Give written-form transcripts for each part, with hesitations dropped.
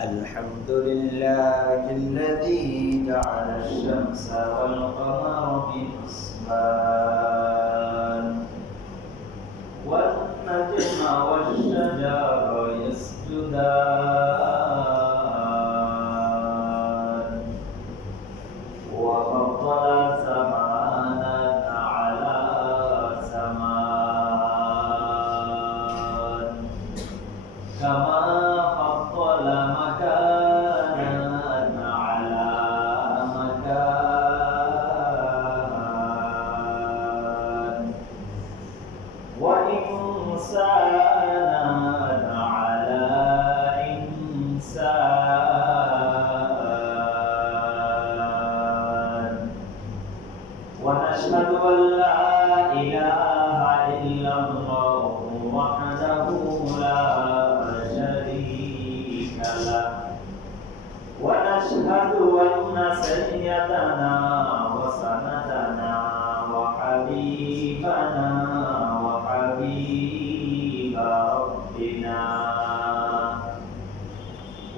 الحمد لله الذي جعل الشمس والقمر بحسبان والنجم والشجر يسجدان وفضل زمانا على زمان كما فضل مكانا على مكان وإنسانا على إنسان ونشهد أن لا إله إلا الله وحده لا شريك له ونشهد أن سيدنا وسندنا وحبيبنا وحبيب ربنا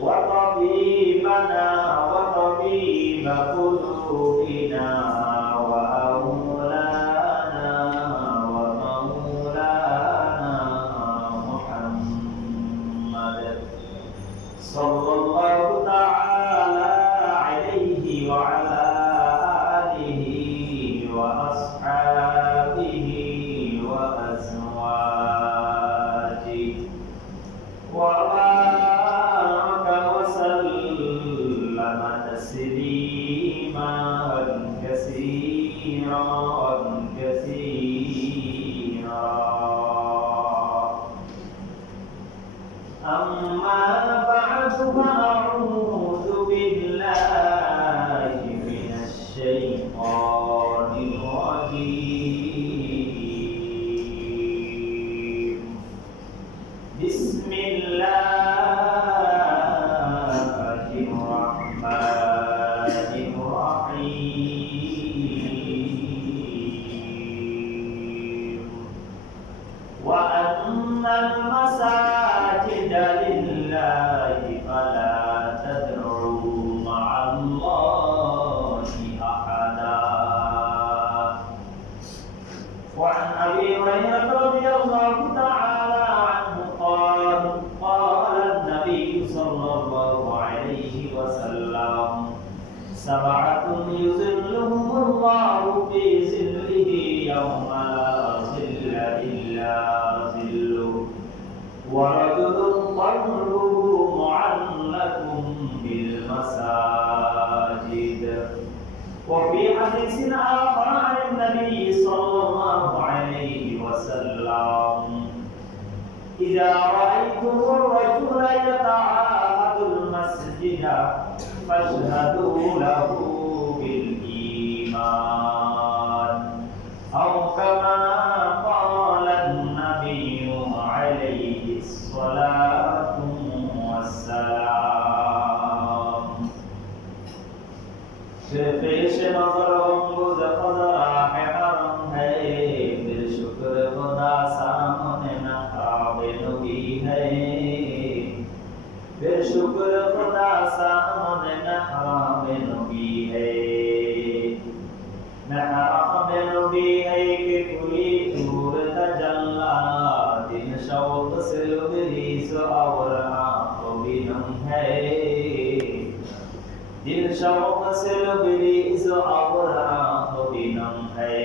وطبيبنا وطبيب قلوبنا وأولانا ومولانا محمد صلى الله تعالى عليه وعلى آله وأصحابه وأزواجه وبارك وسلم تسليما كثيرا كثيرا أما بعد فأعوذ بالله من الشيطان الرجيم بسم الله الرحمن الرحيم وأن المساجد لله فلا تدعوا مع الله أحدا وعن أبي هريرة رضي الله تعالى عنه قال قال النبي صلى الله عليه وسلم سبعة يظلهم الله في ظله يوم لا ظل إلا ظله ورجل قلبه معلق بالمساجد وفي حديث آخر عن النبي صلى الله عليه وسلم إذا رأيتم الرجل يتعاهد المسجد فاشهدوا له بالإيمان أو كما قال النبي عليه الصلاة والسلام पेश नजर अंगुज खजरा है हरम है फिर शुक्र खुदा सामने नकाबे नबी है फिर शुक्र खुदा सामने नकाबे नबी है नकाबे नबी है कि कोई दूर तजल्ला दिन शौक से लुबरीस और आंखों भी नम है दिल शौक से लबरीज और आंखों भी नम है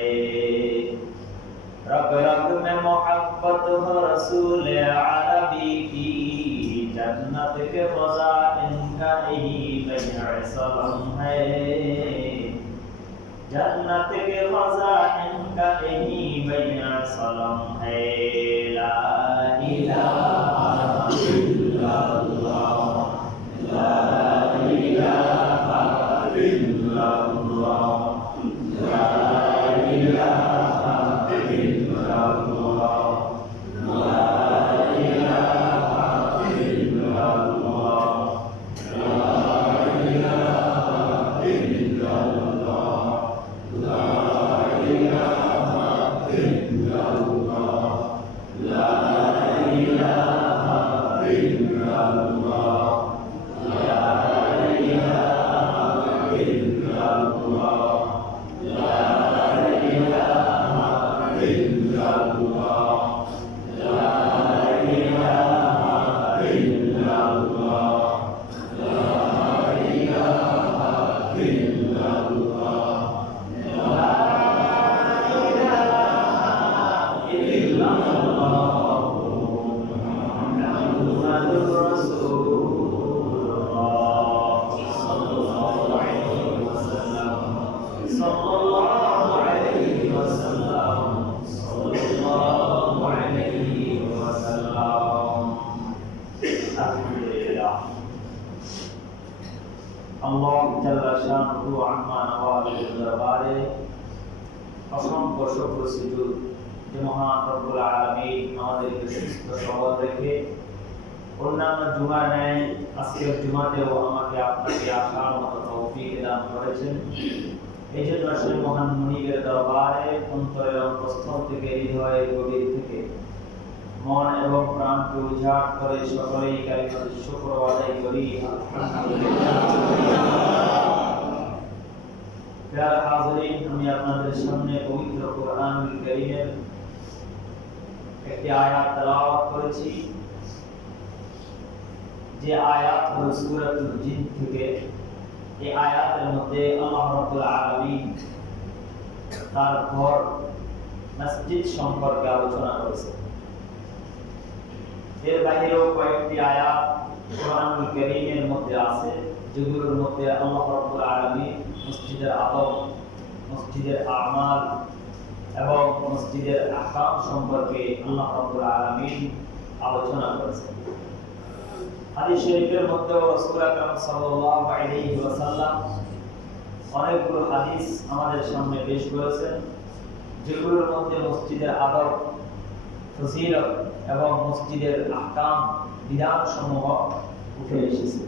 रग रग में मोहब्बत हो रसूल अरबी की जन्नत के फजा इनका यही सलम है जन्नत के फजा इनका यही सलम है ला इलाहा इल्लल्लाह ला इलाहा इल्लल्लाह ला इलाहा इल्लल्लाह ला इलाहा इल्लल्लाह ला इलाहा इल्लल्लाह ला इलाहा इल्लल्लाह ला इलाहा অসংখ্য শুকর সুজুদ যে মহান রব্বুল আলামিন আমাদেরকে সুস্থ সবল রেখে অন্যান্য জুমার ন্যায় আজকের জুমাতেও আমাকে আপনাকে আসার মতো তৌফিক দান করেছেন। এই জন্য সেই মহান মুনিবের দরবারে অন্তরের অন্তঃস্থল থেকে হৃদয়ের গভীর থেকে মন এবং প্রাণকে উজাড় করে সকলেই কালিমাতুল শুকর আদায় করি। প্রিয় হাজিরিন, আমি আপনাদের সামনে পবিত্র কোরআনুল কারীমের একটি আয়াত তেলাওয়াত করেছি, যে আয়াত হলো সূরাতুল জিন থেকে। এই আয়াতের মধ্যে আল্লাহ রাব্বুল আলামিন তার ঘর মসজিদ সম্পর্কে আলোচনা করেছেন। এর বাইরেও কয়েকটি আয়াত কোরআনুল কারীমের মধ্যে আছে, যেগুলোর মধ্যে আল্লাহ রাব্বুল আলামিন মসজিদের আদব, মসজিদের আমাল এবং মসজিদের আহকাম সম্পর্কে আল্লাহ রাব্বুল আলামিন আলোচনা করেছেন। হাদিস শরীফের মধ্যে রাসূল আকরাম সাল্লাল্লাহু আলাইহি ওয়াসাল্লাম অনেকগুলো হাদিস আমাদের সামনে পেশ করেছেন, যেগুলোর মধ্যে মসজিদের আদব, ফজিলত এবং মসজিদের আহকাম, বিধানসমূহ উঠে এসেছে।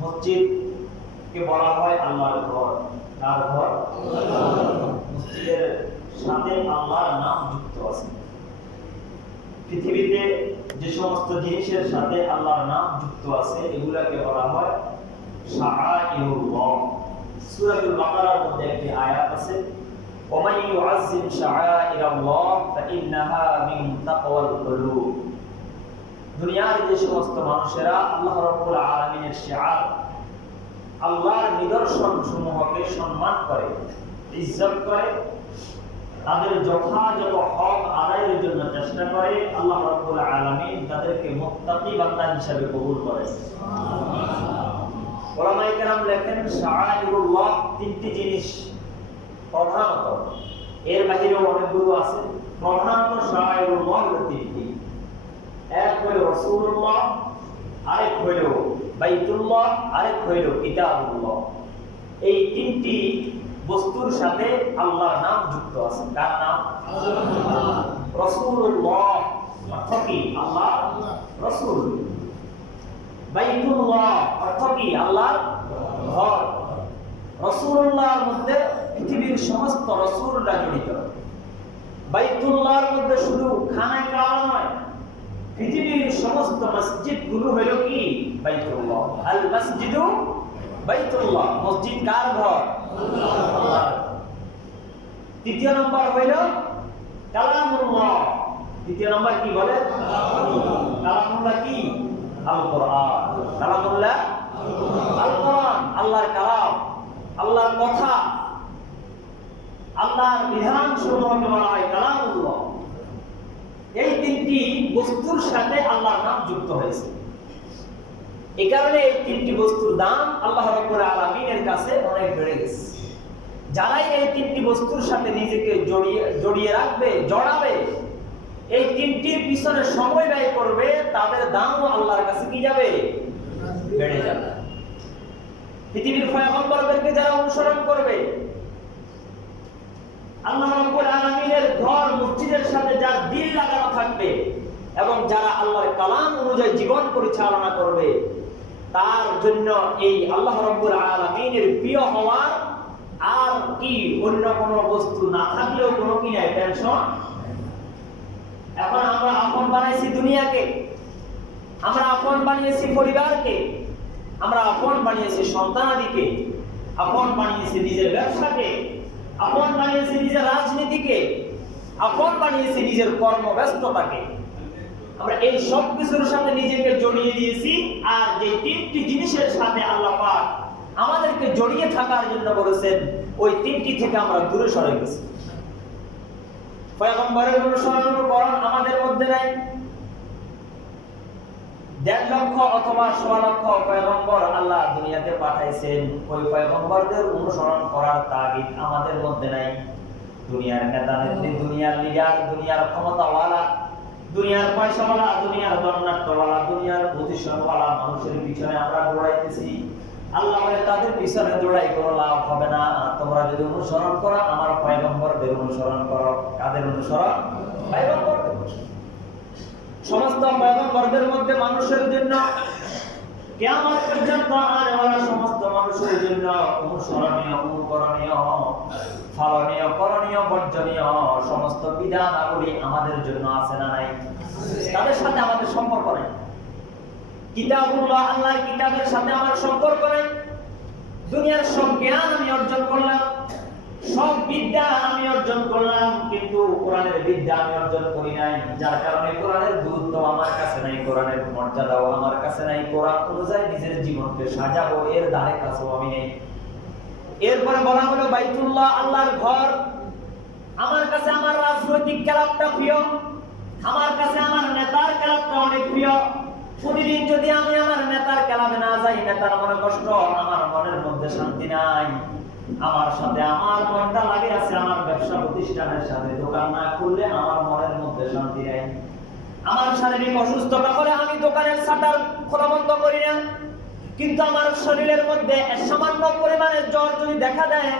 মসজিদকে বলা হয় আল্লাহর ঘর। কার ঘর? মসজিদের সাথে আল্লাহর নাম যুক্ত আছে। পৃথিবীতে যে সমস্ত জিনিসের সাথে আল্লাহর নাম যুক্ত আছে এগুলাকে বলা হয় শাআইরুল্লাহ। সূরাতুল বাকারার মধ্যে একটি আয়াত আছে, ওয়া মান ইউআজ্জিম শাআইরাল্লাহ ফাইন্নাহা মিন তাকওয়াল কুলুব। দুনিয়ার যে সমস্ত মানুষেরা আল্লাহ রাব্বুল আলামিনের শিআর, আল্লাহর নিদর্শন সমূহকে সম্মান করে, ইজ্জত করে, তাদের যথাযথ হক আদায়ের জন্য চেষ্টা করে, আল্লাহ রাব্বুল আলামিন তাদেরকে মুত্তাকি বান্দা হিসেবে কবুল করে। উলামায়ে কেরাম লেখেন শাআইরুল্লাহ তিনটি জিনিস প্রধানত, এর বাহিরেও অনেকগুলো আছে। প্রধানত শাআইরুল্লাহ তিনটি, এক হলো রাসূলুল্লাহ, আরেক হলো বাইতুল্লাহ, আরেক হইল কিতাবুল্লাহ। এই তিনটি বস্তুর সাথে আল্লাহর নাম যুক্ত আছে। কার নাম? রাসূলুল্লাহ অর্থ কি? আল্লাহ রাসূল। বাইতুল্লাহ অর্থ কি? আল্লাহর ঘর। রাসূলুল্লাহর মধ্যে পৃথিবীর সমস্ত রাসূলরা জড়িত। বাইতুল্লাহর মধ্যে শুধু খানায় কাবা নয়, পৃথিবীর সমস্ত মসজিদগুলো হলো কি? বাইতুল্লাহ। আল মসজিদু বাইতুল্লাহ। মসজিদ কার ঘর? আল্লাহর। তৃতীয় নম্বর হইল কালামুল্লাহ। তৃতীয় নম্বর কি বলে? কালামুল্লাহ কি? আল কোরআন। কালামুল্লাহ আল কোরআন, আল্লাহর কালাম, আল্লাহর কথা, আল্লাহর বিধান সমূহকে বলা হয় কালামুল্লাহ। এই তিনটি বস্তুর সাথে আল্লাহর নাম যুক্ত হয়েছে। এই কারণে এই তিনটি বস্তুর দাম আল্লাহ রাব্বুল আলামিনের কাছে অনেক বেড়ে গেছে। যারাই এই তিনটি বস্তুর সাথে নিজেকে জড়িয়ে রাখবে, জড়াবে, এই তিনটির পিছনে সময় ব্যয় করবে, তাদের দামও আল্লাহর কাছে কি যাবে? বেড়ে যাবে। পৃথিবীর পয়গম্বরদেরকে যারা অনুসরণ করবে, আল্লাহ রাব্বুল আলামিনের ঘর মসজিদের সাথে যার দিল লাগানো থাকবে এবং যারা আল্লাহর কালাম অনুযায়ী জীবন পরিচালনা করবে, তার জন্য এই আল্লাহ রাব্বুল আলামিনের প্রিয় হওয়ার আর কি অন্য কোনো বস্তু না থাকলেও কোনো কি নাই, টেনশন। এখন আমরা আপন বানাইছি দুনিয়াকে, আমরা আপন বানিয়েছি পরিবারকে, আমরা আপন বানিয়েছি সন্তানাদিকে, আপন বানিয়েছি নিজের ব্যবসাকে, আপন বানিয়েছি নিজের রাজনীতিকে, আপন বানিয়েছি নিজের কর্মব্যস্ততাকে, আমরা এই সব কিছুর সাথে নিজেকে জড়িয়ে দিয়েছি। আর যে তিনটি জিনিসের সাথে আল্লাহ পাক আমাদেরকে জড়িয়ে থাকার জন্য বলেছেন, ওই তিনটি থেকে আমরা দূরে সরে গেছি। পয়গম্বরের অনুসরণ আমাদের মধ্যে নাই। 1.5 লক্ষ অথবা 1.25 লক্ষ পয়গম্বর আল্লাহ দুনিয়াতে পাঠাইছেন, ওই পয়গম্বরদের অনুসরণ করার তাগিদ আমাদের মধ্যে নাই। দুনিয়ার নেতা নেত্রী, দুনিয়ার লিডার, দুনিয়ার ক্ষমতাওয়ালা, দুনিয়ার পয়সাওয়ালা, দুনিয়ার দণ্ডাট্যওয়ালা, দুনিয়ার পজিশনওয়ালা মানুষের পিছনে আমরা দৌড়াইতেছি। আল্লাহ বলে তাদের পিছনে দৌড়াই কোনো লাভ হবে না। তোমরা যদি অনুসরণ করো আমার পয়গম্বরদের অনুসরণ করো। কাদের অনুসরণ? পয়গম্বরদের। সমস্ত পয়গম্বরদের মধ্যে মানুষের জন্য কিয়ামত পর্যন্ত আনেওয়ালা সমস্ত মানুষের জন্য অনুসরণীয়, অনুকরণীয়, ফলনীয়, করণীয়, বর্জনীয় সমস্ত বিধানাবলী আমাদের জন্য আছে না নাই? তাদের সাথে আমাদের সম্পর্ক নাই। কিতাবুল্লাহ, আল্লাহর কিতাবের সাথে আমার সম্পর্ক নাই। দুনিয়ার সব জ্ঞান আমি অর্জন করলাম, সব বিদ্যা আমি অর্জন করলাম, কিন্তু কোরআনের বিদ্যা আমি অর্জন করি নাই। যার কারণে কোরআনের গুরুত্ব আমার কাছে নাই, কোরআনের মর্যাদাও আমার কাছে নাই। কোরআন অনুযায়ী নিজের জীবনকে সাজাবো এর ধারে কাছেও আমি নেই। এরপরে বলা হলো বাইতুল্লাহ, আল্লাহর ঘর। আমার কাছে আমার রাজনৈতিক ক্লাবটা প্রিয়, আমার কাছে আমার নেতার ক্লাবটা অনেক প্রিয়। প্রতিদিন যদি আমি আমার নেতার ক্লাবে না যাই, নেতার মনে কষ্ট, আমার মনের মধ্যে শান্তি নাই। আমার সাথে আমার মনটা লাগে আছে আমার ব্যবসা প্রতিষ্ঠানের সাথে। দোকান না খুললে আমার মনের মধ্যে শান্তি নাই। আমার শারীরিক অসুস্থতা হলে আমি দোকানের শাটার খোলা বন্ধ করি না, কিন্তু আমার শরীরের মধ্যে সামান্য পরিমাণে জ্বর যদি দেখা দেয়,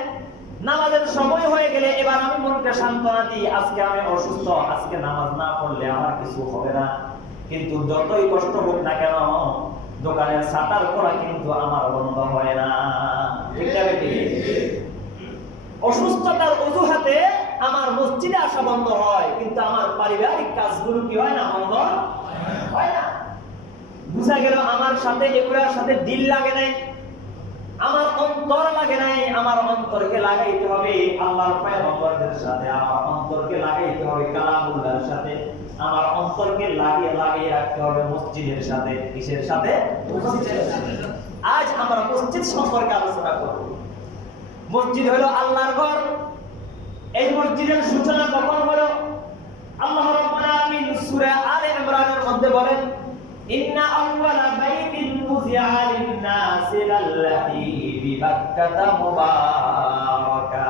নামাজের সময় হয়ে গেলে এবার আমি মনকে সান্ত্বনা দিই, আজকে আমি অসুস্থ, আজকে নামাজ না পড়লে আমার কিছু হবে না। কিন্তু যতই কষ্ট হোক না কেন, দোকানের শাটার খোলা কিন্তু আমার বন্ধ হয় না। অসুস্থতার অজুহাতে আমার মসজিদে আসা বন্ধ হয়, কিন্তু আমার পারিবারিক কাজগুলো কি হয় না? বন্ধ হয় না। বুঝা গেল আমার সাথে এগুলোর সাথে দিল লাগে নাই, আমার অন্তর লাগে নাই। আমার অন্তরকে লাগাইতে হবে আল্লাহর পয়গম্বরদের সাথে, আমার অন্তরকে লাগাইতে হবে কালামুল্লাহর সাথে, আমার অন্তরকে লাগিয়ে রাখতে হবে মসজিদের সাথে। কিসের সাথে? মসজিদের সাথে। আজ আমরা মসজিদ সম্পর্কে আলোচনা করব। মসজিদ হলো আল্লাহর ঘর। এই মসজিদের সূচনা কখন হলো? আল্লাহ রাব্বুল আলামিন সূরা আলে ইমরানের মধ্যে বলেন, ইন্না আউওয়ালা বাইতিন মুযিআ লিন-নাসি লাল্লাযী বিবাক্কাতা মুবারাকা।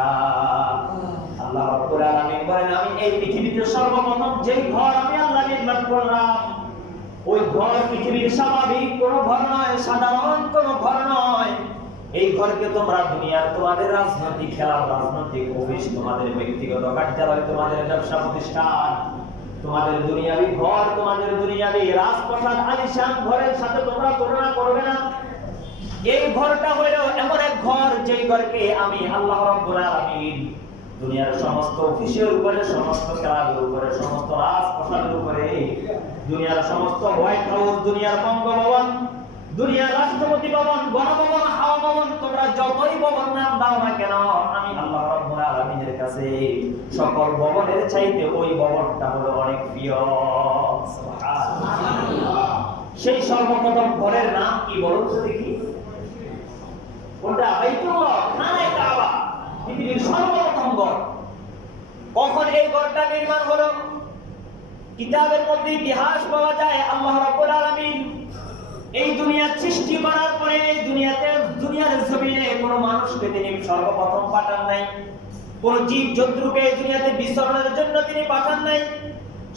আল্লাহ রাব্বুল আলামিন বলেন, আমি এই পৃথিবীতে সর্বপ্রথম যেই ঘর আমি আল্লাহ নির্মাণ করলাম, ওই ঘর পৃথিবীর স্বাভাবিক কোন ঘর নয়, সাধারণ কোন ঘর নয়। এই ঘরকে তোমরা দুনিয়ার তোমাদের রাজনৈতিক খেলার রাজনৈতিক অফিস, তোমাদের ব্যক্তিগত কার্যালয়, তোমাদের ব্যবসা প্রতিষ্ঠান, তোমাদের দুনিয়াবি ঘর, তোমাদের দুনিয়াবি রাজপ্রাসাদ আলিশান ঘরের সাথে তোমরা তুলনা করবে না। এই ঘরটা হলো এমন এক ঘর, যেই ঘরকে আমি আল্লাহ রাব্বুল আলামিন দুনিয়ার সমস্ত অফিসের উপরে, সমস্ত ক্লাবের উপরে, সমস্ত রাজপ্রাসাদের উপরে, দুনিয়ার সমস্ত হোয়াইট হাউস, দুনিয়ার বঙ্গভবন, দুনিয়ার রাষ্ট্রপতি ভবন, গণভবন, হাওয়া ভবন, তোমরা যতই ভবন নাম দাও না কেন, আমি আল্লাহ রাব্বুল আলামিনের কাছে সকল ভবনের চাইতে ওই ভবনটা হলো অনেক প্রিয়। সুবহানাল্লাহ। সেই সর্বপ্রথম ঘরের নাম কি বলুন তো দেখি? কোনটা? বাইতুল্লাহ, খানায়ে কাবা, পৃথিবীর সর্বপ্রথম ঘর। কখন এই ঘরটা নির্মাণ হলো? কিতাবের মধ্যে ইতিহাস পাওয়া যায়, আল্লাহ রাব্বুল আলামিন এই দুনিয়া সৃষ্টি করার পরে দুনিয়ার জমিনে কোনো মানুষকে তিনি সর্বপ্রথম পাঠান নাই, কোন জীব জন্তুকে দুনিয়াতে বিচরণের জন্য তিনি পাঠান নাই।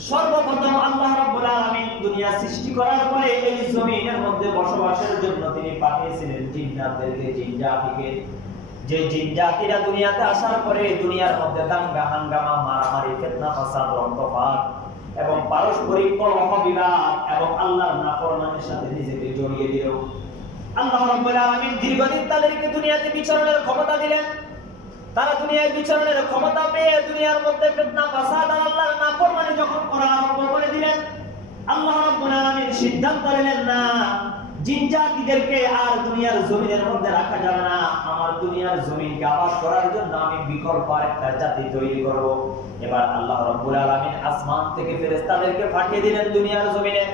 সর্বপ্রথম আল্লাহ রাব্বুল আলামিন দুনিয়া সৃষ্টি করার পরে এই জমিনের মধ্যে বসবাসের জন্য তিনি পাঠিয়েছিলেন জিন্নাতদেরকে, জিনজাতিকে। যে জিনজাতিরা দুনিয়াতে আসার পরে দুনিয়ার মধ্যে দাঙ্গা হাঙ্গামা, মারামারি, ফিতনা, ফাসাদ, রক্তপাত এবং পারস্পরিক কলহ বিবাদ এবং আল্লাহর নাফরমানির সাথে নিজেকে জড়িয়ে দিল। আল্লাহ রাব্বুল আলামিন দীর্ঘদিন তাদেরকে দুনিয়াতে বিচরণের ক্ষমতা দিলেন। তারা দুনিয়ায় বিচরণের ক্ষমতা পেয়ে দুনিয়ার মধ্যে ফিতনা, ফাসাদ আর আল্লাহর নাফরমানি যখন করা আরম্ভ করে দিলেন, আল্লাহ রাব্বুল আলামিন সিদ্ধান্ত নিলেন, না, জিন জাতিদেরকে আর দুনিয়ার জমিনের মধ্যে রাখা যাবে না। আমার দুনিয়ার জমিনকে আবাদ করার জন্য আমি বিকল্প একটা জাতি তৈরি করব। এবার আল্লাহ রাব্বুল আলামিন আসমান থেকে ফেরেশতাদেরকে পাঠিয়ে দিলেন দুনিয়ার জমিনে।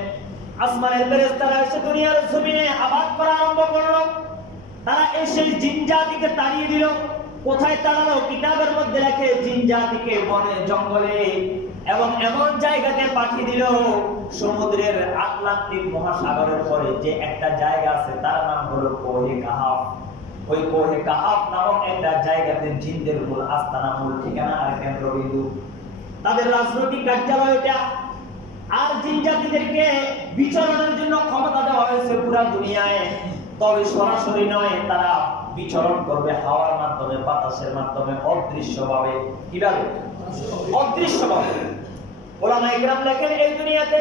আসমানের ফেরেশতারা এসে দুনিয়ার জমিনে আবাদ করা আরম্ভ করলো। তারা এসে জিন জাতিকে তাড়িয়ে দিল। কোথায় তাড়ালো? কিতাবের মধ্যে লেখে জিন জাতিকে বনে জঙ্গলে এবং এমন জায়গাতে পাঠিয়ে দিল, সমুদ্রের আটলান্টিক মহাসাগরের পরে যে একটা জায়গা আছে তার নাম হলো কোহে কাহাফ। ওই কোহে কাহাফ নামক একটা জায়গাতে জিনদের মূল আস্তানা, মূল ঠিকানা আর কেন্দ্রবিন্দু, তাদের রাজনৈতিক কার্যালয় এটা। আর জিন জাতিদেরকে বিচরণের জন্য ক্ষমতা দেওয়া হয়েছে পুরো দুনিয়ায়, তবে সরাসরি নয়, তারা বিচরণ করবে হাওয়ার মাধ্যমে, বাতাসের মাধ্যমে, অদৃশ্যভাবে। কিভাবে? অদৃশ্যভাবে। ওলামায়ে কেরাম লেখেন এই দুনিয়াতে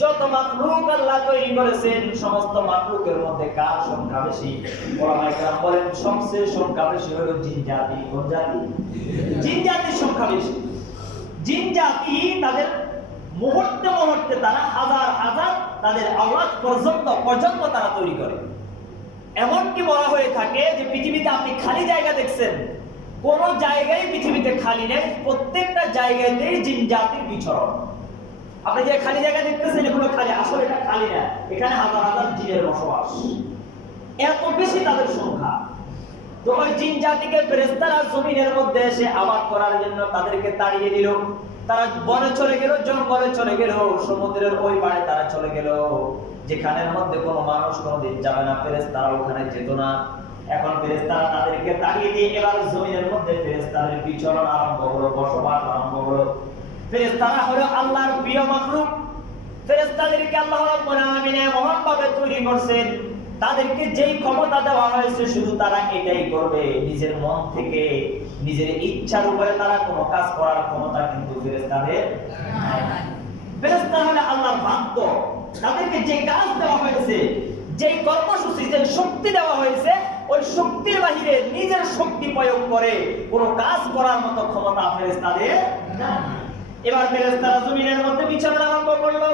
যত মাখলুক আল্লাহ তৈরি করেছেন, সমস্ত মাখলুকের মধ্যে কার সংখ্যা বেশি? ওলামায়ে কেরাম বলেন সবচেয়ে সংখ্যা বেশি হলো জিন জাতি। কোন জাতি? জিন জাতির সংখ্যা বেশি। জিন জাতি তাদের মুহূর্তে মুহূর্তে তারা হাজার হাজার তাদের আওলাদ পর্যন্ত তারা তৈরি করে। এমনকি বলা হয়ে থাকে যে পৃথিবীতে আপনি খালি জায়গা দেখছেন, কোন জায়গায় পৃথিবীতে খালি নেই, প্রত্যেকটা জায়গাতেই জিন জাতির বিচরণ। আপনি যে খালি জায়গা দেখতেছেন এগুলো খালি, আসলে এটা খালি না, এখানে হাজার হাজার জিনের বসবাস। এত বেশি তাদের সংখ্যা। তো ওই জিন জাতিকে ফেরেশতারা জমিনের মধ্যে এসে আবাদ করার জন্য তাদেরকে তাড়িয়ে দিল। তারা বনে চলে গেল, জঙ্গলে চলে গেল, সমুদ্রের ওই পারে তারা চলে গেল, যেখানের মধ্যে কোনো মানুষ কোনোদিন যাবে না। ফেরেশতারা ওখানে যেত না। এখন ফেরেশতারা তাদেরকে তাড়িয়ে দিয়ে এবার জমিনের মধ্যে ফেরেশতাদের বিচরণ আরম্ভ হলো, বসবাস আরম্ভ হলো। ফেরেশতারা হলো আল্লাহর প্রিয় মাখলুক। ফেরেশতাদেরকে আল্লাহ রাব্বুল আলামিন মহানভাবে তৈরি করেছেন। তাদেরকে যেই ক্ষমতা দেওয়া হয়েছে শুধু তারা এটাই করবে, নিজের মন থেকে নিজের ইচ্ছার উপরে তারা কোনো কাজ করার ক্ষমতা কিন্তু ফেরেশতাদের নাই। ফেরেশতারা হলো আল্লাহর বাধ্য। তাদেরকে যে কাজ দেওয়া হয়েছে, যে কর্মসূচি, যে শক্তি দেওয়া হয়েছে, ওই শক্তির বাহিরে নিজের শক্তি প্রয়োগ করে কোনো কাজ করার মতো ক্ষমতা ফেরেশতাদের নাই। এবার ফেরেশতারা জমিনের মধ্যে বিচরণ আরম্ভ করলো।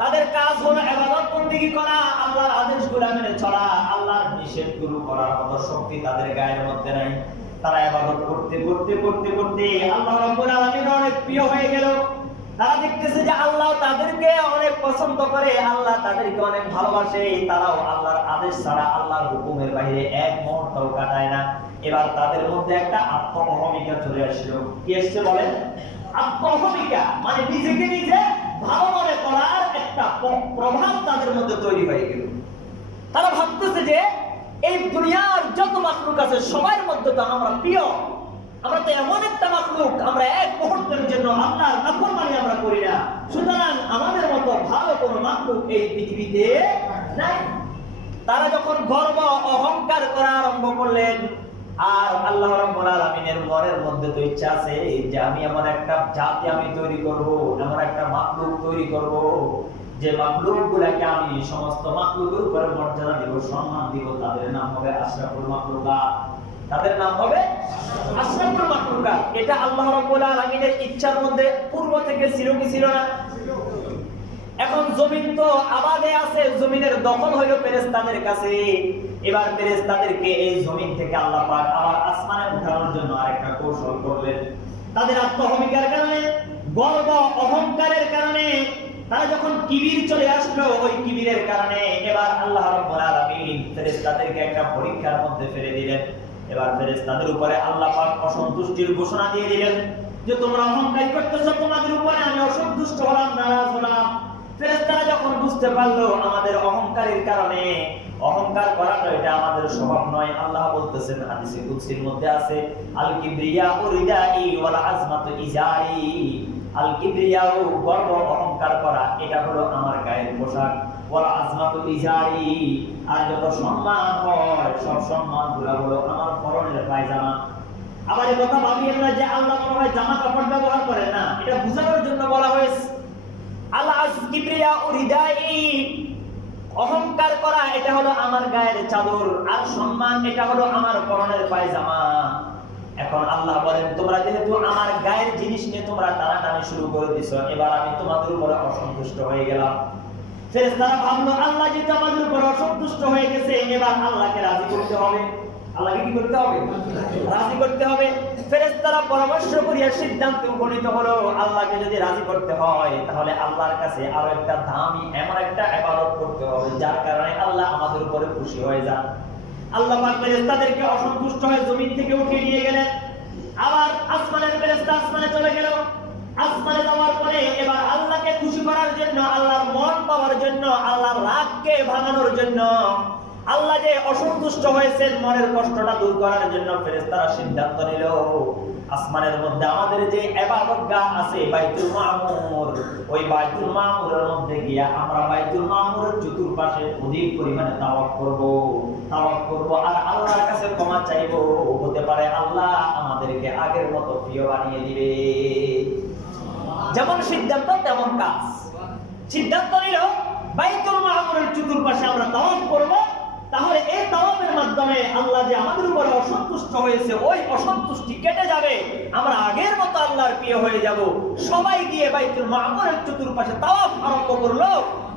তাদের কাজ হলো ইবাদত বন্দেগী করা, আল্লাহর আদেশগুলো মেনে চলা, আল্লাহর নিষেধগুলো করার মতো শক্তি তাদের গায়ের মধ্যে নাই। তারা ইবাদত করতে করতে করতে করতে আল্লাহ রাব্বুল আলামিন অনেক প্রিয় হয়ে গেল। তারা দেখতেছে যে আল্লাহ তাদেরকে অনেক পছন্দ করে, আল্লাহ তাদেরকে অনেক ভালোবাসে। তারাও আল্লাহর আদেশ ছাড়া, আল্লাহর হুকুমের বাইরে এক মুহূর্তও কাটায় না। এবার তাদের মধ্যে একটা আত্মঅহমিকা চলে আসলো। কি এসছে বলেন? আত্মঅহমিকা মানে নিজেকে নিজে ভালো মনে করার একটা প্রভাব তাদের মধ্যে তৈরি হয়ে গেল। তারা ভাবতেছে যে এই দুনিয়ার যত মাখলুক আছে সবার মধ্যে তো আমরা প্রিয়, আমরা তো এমন একটা মাখলুক, আমরা এক মুহূর্তের জন্য আল্লাহর নাফরমানি আমরা করি না, সুতরাং আমাদের মতো ভালো কোনো মাখলুক এই পৃথিবীতে নাই। তারা যখন গর্ব অহংকার করা আরম্ভ করলেন, আর আল্লাহ রাব্বুল আলামিনের মনের মধ্যে তো ইচ্ছা আছে যে আমি এমন একটা জাতি আমি তৈরি করব, এমন একটা মাখলুক তৈরি করব যে মাখলুকগুলোকে আমি সমস্ত মাখলুকের উপরে মর্যাদা দেব, সম্মান দিব। তাদের নাম হবে আশরাফুল মাখলুকাত। তাদের নাম হবে আশরাফুল মাখলুকাত। এটা আল্লাহ রাব্বুল আলামিনের ইচ্ছার মধ্যে পূর্ব থেকে ছিল কি ছিল না? এখন জমিন তো আবাদে আছে, জমিনের দখল হইল ফেরেশতাদের কাছে। এবার ফেরেশতাদেরকে এই জমিন থেকে আল্লাহ পাক আবার আসমানে উঠানোর জন্য আরেকটা কৌশল করলেন। তাদের আত্মঅহমিকার কারণে, গর্ব অহংকারের কারণে, তারা যখন কিবির চলে আসলো, ওই কিবিরের কারণে এবার আল্লাহ রাব্বুল আলামিন ফেরেশতাদেরকে একটা পরীক্ষার মধ্যে ফেলে দিলেন। এবার ফেরেশতাদের উপরে আল্লাহ পাক অসন্তুষ্টির ঘোষণা দিয়ে দিলেন যে তোমরা অহংকার করতেছো, তোমাদের উপরে আমি অসন্তুষ্ট হলাম, নারাজ হলাম। ফেরেশতারা যখন বুঝতে পারলো আমাদের অহংকারের কারণে, অহংকার করাটা এটা আমাদের স্বভাব নয়। আল্লাহ বলতেছেন হাদিসে কুদসির মধ্যে আছে, আল কিবরিয়াউ রিদাই ওয়াল আজমাতু ইজারি। আল কিবরিয়াউ গর্ব অহংকার করা এটা হলো আমার গায়ের পোশাক, ওয়াল আজমাতু ইজারি আর যত সম্মান হয় সব সম্মানগুলো হলো আমার পরনের পায়জামা। আবার এই কথা ভাবিয়েন না যে আল্লাহ মনে হয় জামা কাপড় ব্যবহার করে না, এটা বোঝানোর জন্য বলা হয়েছে। অহংকার করা এটা হলো আমার গায়ের চাদর, আর সম্মান এটা হলো আমার পরনের পায়জামা। এখন আল্লাহ বলেন তোমরা যেহেতু আমার গায়ের জিনিস নিয়ে তোমরা টানাটানি শুরু করে দিছো, এবার আমি তোমাদের উপরে অসন্তুষ্ট হয়ে গেলাম। ফেরেশতারা ভাবলো আল্লাহ যেহেতু আমাদের উপর অসন্তুষ্ট হয়ে গেছে, এবার আল্লাহকে রাজি করতে হবে। আল্লাহকে কি করতে হবে? রাজি করতে হবে। ফেরেশতারা পরামর্শ করিয়া সিদ্ধান্তে উপনীত হলো, আল্লাহকে যদি রাজি করতে হয় তাহলে আল্লাহর কাছে আরো একটা দামি এমন একটা ইবাদত করতে হবে যার কারণে আল্লাহ আমাদের উপরে খুশি হয়ে যান। আল্লাহ পাক ফেরেশতাদেরকে অসন্তুষ্ট হয়ে জমিন থেকে উঠিয়ে নিয়ে গেলেন। আবার আসমানের ফেরেশতা আসমানে চলে গেল। আসমানে যাওয়ার পরে এবার আল্লাহকে খুশি করার জন্য, আল্লাহর মন পাওয়ার জন্য, আল্লাহর রাগকে ভাঙানোর জন্য, আল্লাহ যে অসন্তুষ্ট হয়েছেন মনের কষ্টটা দূর করার জন্য ফেরেশতারা সিদ্ধান্ত নিল আসমানের মধ্যে আমাদের যে ইবাদতগাহ আছে বাইতুল মামুর, ওই বাইতুল মামুরের মধ্যে গিয়া আমরা বাইতুল মামুরের চতুর্পাশে অধিক পরিমাণে তাওয়াফ করব আর আল্লাহর কাছে ক্ষমা চাইব। হতে পারে আল্লাহ আমাদেরকে আগের মতো প্রিয় বানিয়ে দিবে। যেমন সিদ্ধান্ত তেমন কাজ। সিদ্ধান্ত নিল বাইতুল মামুরের চতুর্পাশে আমরা তাওয়াফ করব, তাহলে এই তাওয়াফের মাধ্যমে আল্লাহ যে আমাদের উপর অসন্তুষ্ট হয়েছে ওই অসন্তুষ্টি কেটে যাবে, আমরা আগের মতো আল্লাহর প্রিয় হয়ে যাব। সবাই গিয়ে বাইতুল মামুরের চতুর্পাশে তাওয়াফ আরম্ভ করলো।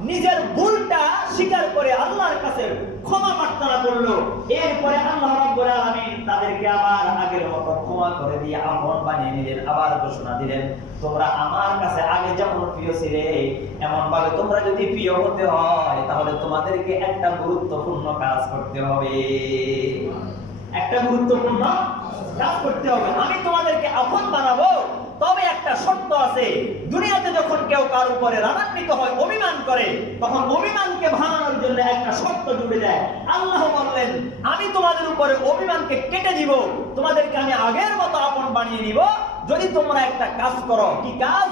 নিজের ভুলটা স্বীকার করে আল্লাহর কাছে ক্ষমা প্রার্থনা করলো। এরপরে আল্লাহ রাব্বুল আলামিন তাদেরকে আবার আগের মতো ক্ষমা করে দিয়ে আপন বানিয়ে নিলেন। আবার ঘোষণা দিলেন, তোমরা আমার কাছে আগে যেমন প্রিয় ছিলে এমন ভাবে তোমরা যদি প্রিয় হতে হয় তাহলে তোমাদেরকে একটা গুরুত্বপূর্ণ কাজ করতে হবে। একটা গুরুত্বপূর্ণ কাজ করতে হবে। আমি তোমাদেরকে আপন বানাবো, তবে একটা শর্ত আছে। দুনিয়াতে যখন কেউ কার উপরে রাগান্বিত হয়, অভিমান করে, তখন অভিমানকে ভাঙানোর জন্য একটা শর্ত জুড়ে দেয়। আল্লাহ বললেন, আমি তোমাদের উপরে অভিমানকে কেটে দিব, তোমাদেরকে আমি আগের মতো আপন বানিয়ে নিব যদি তোমরা একটা কাজ করো। কি কাজ?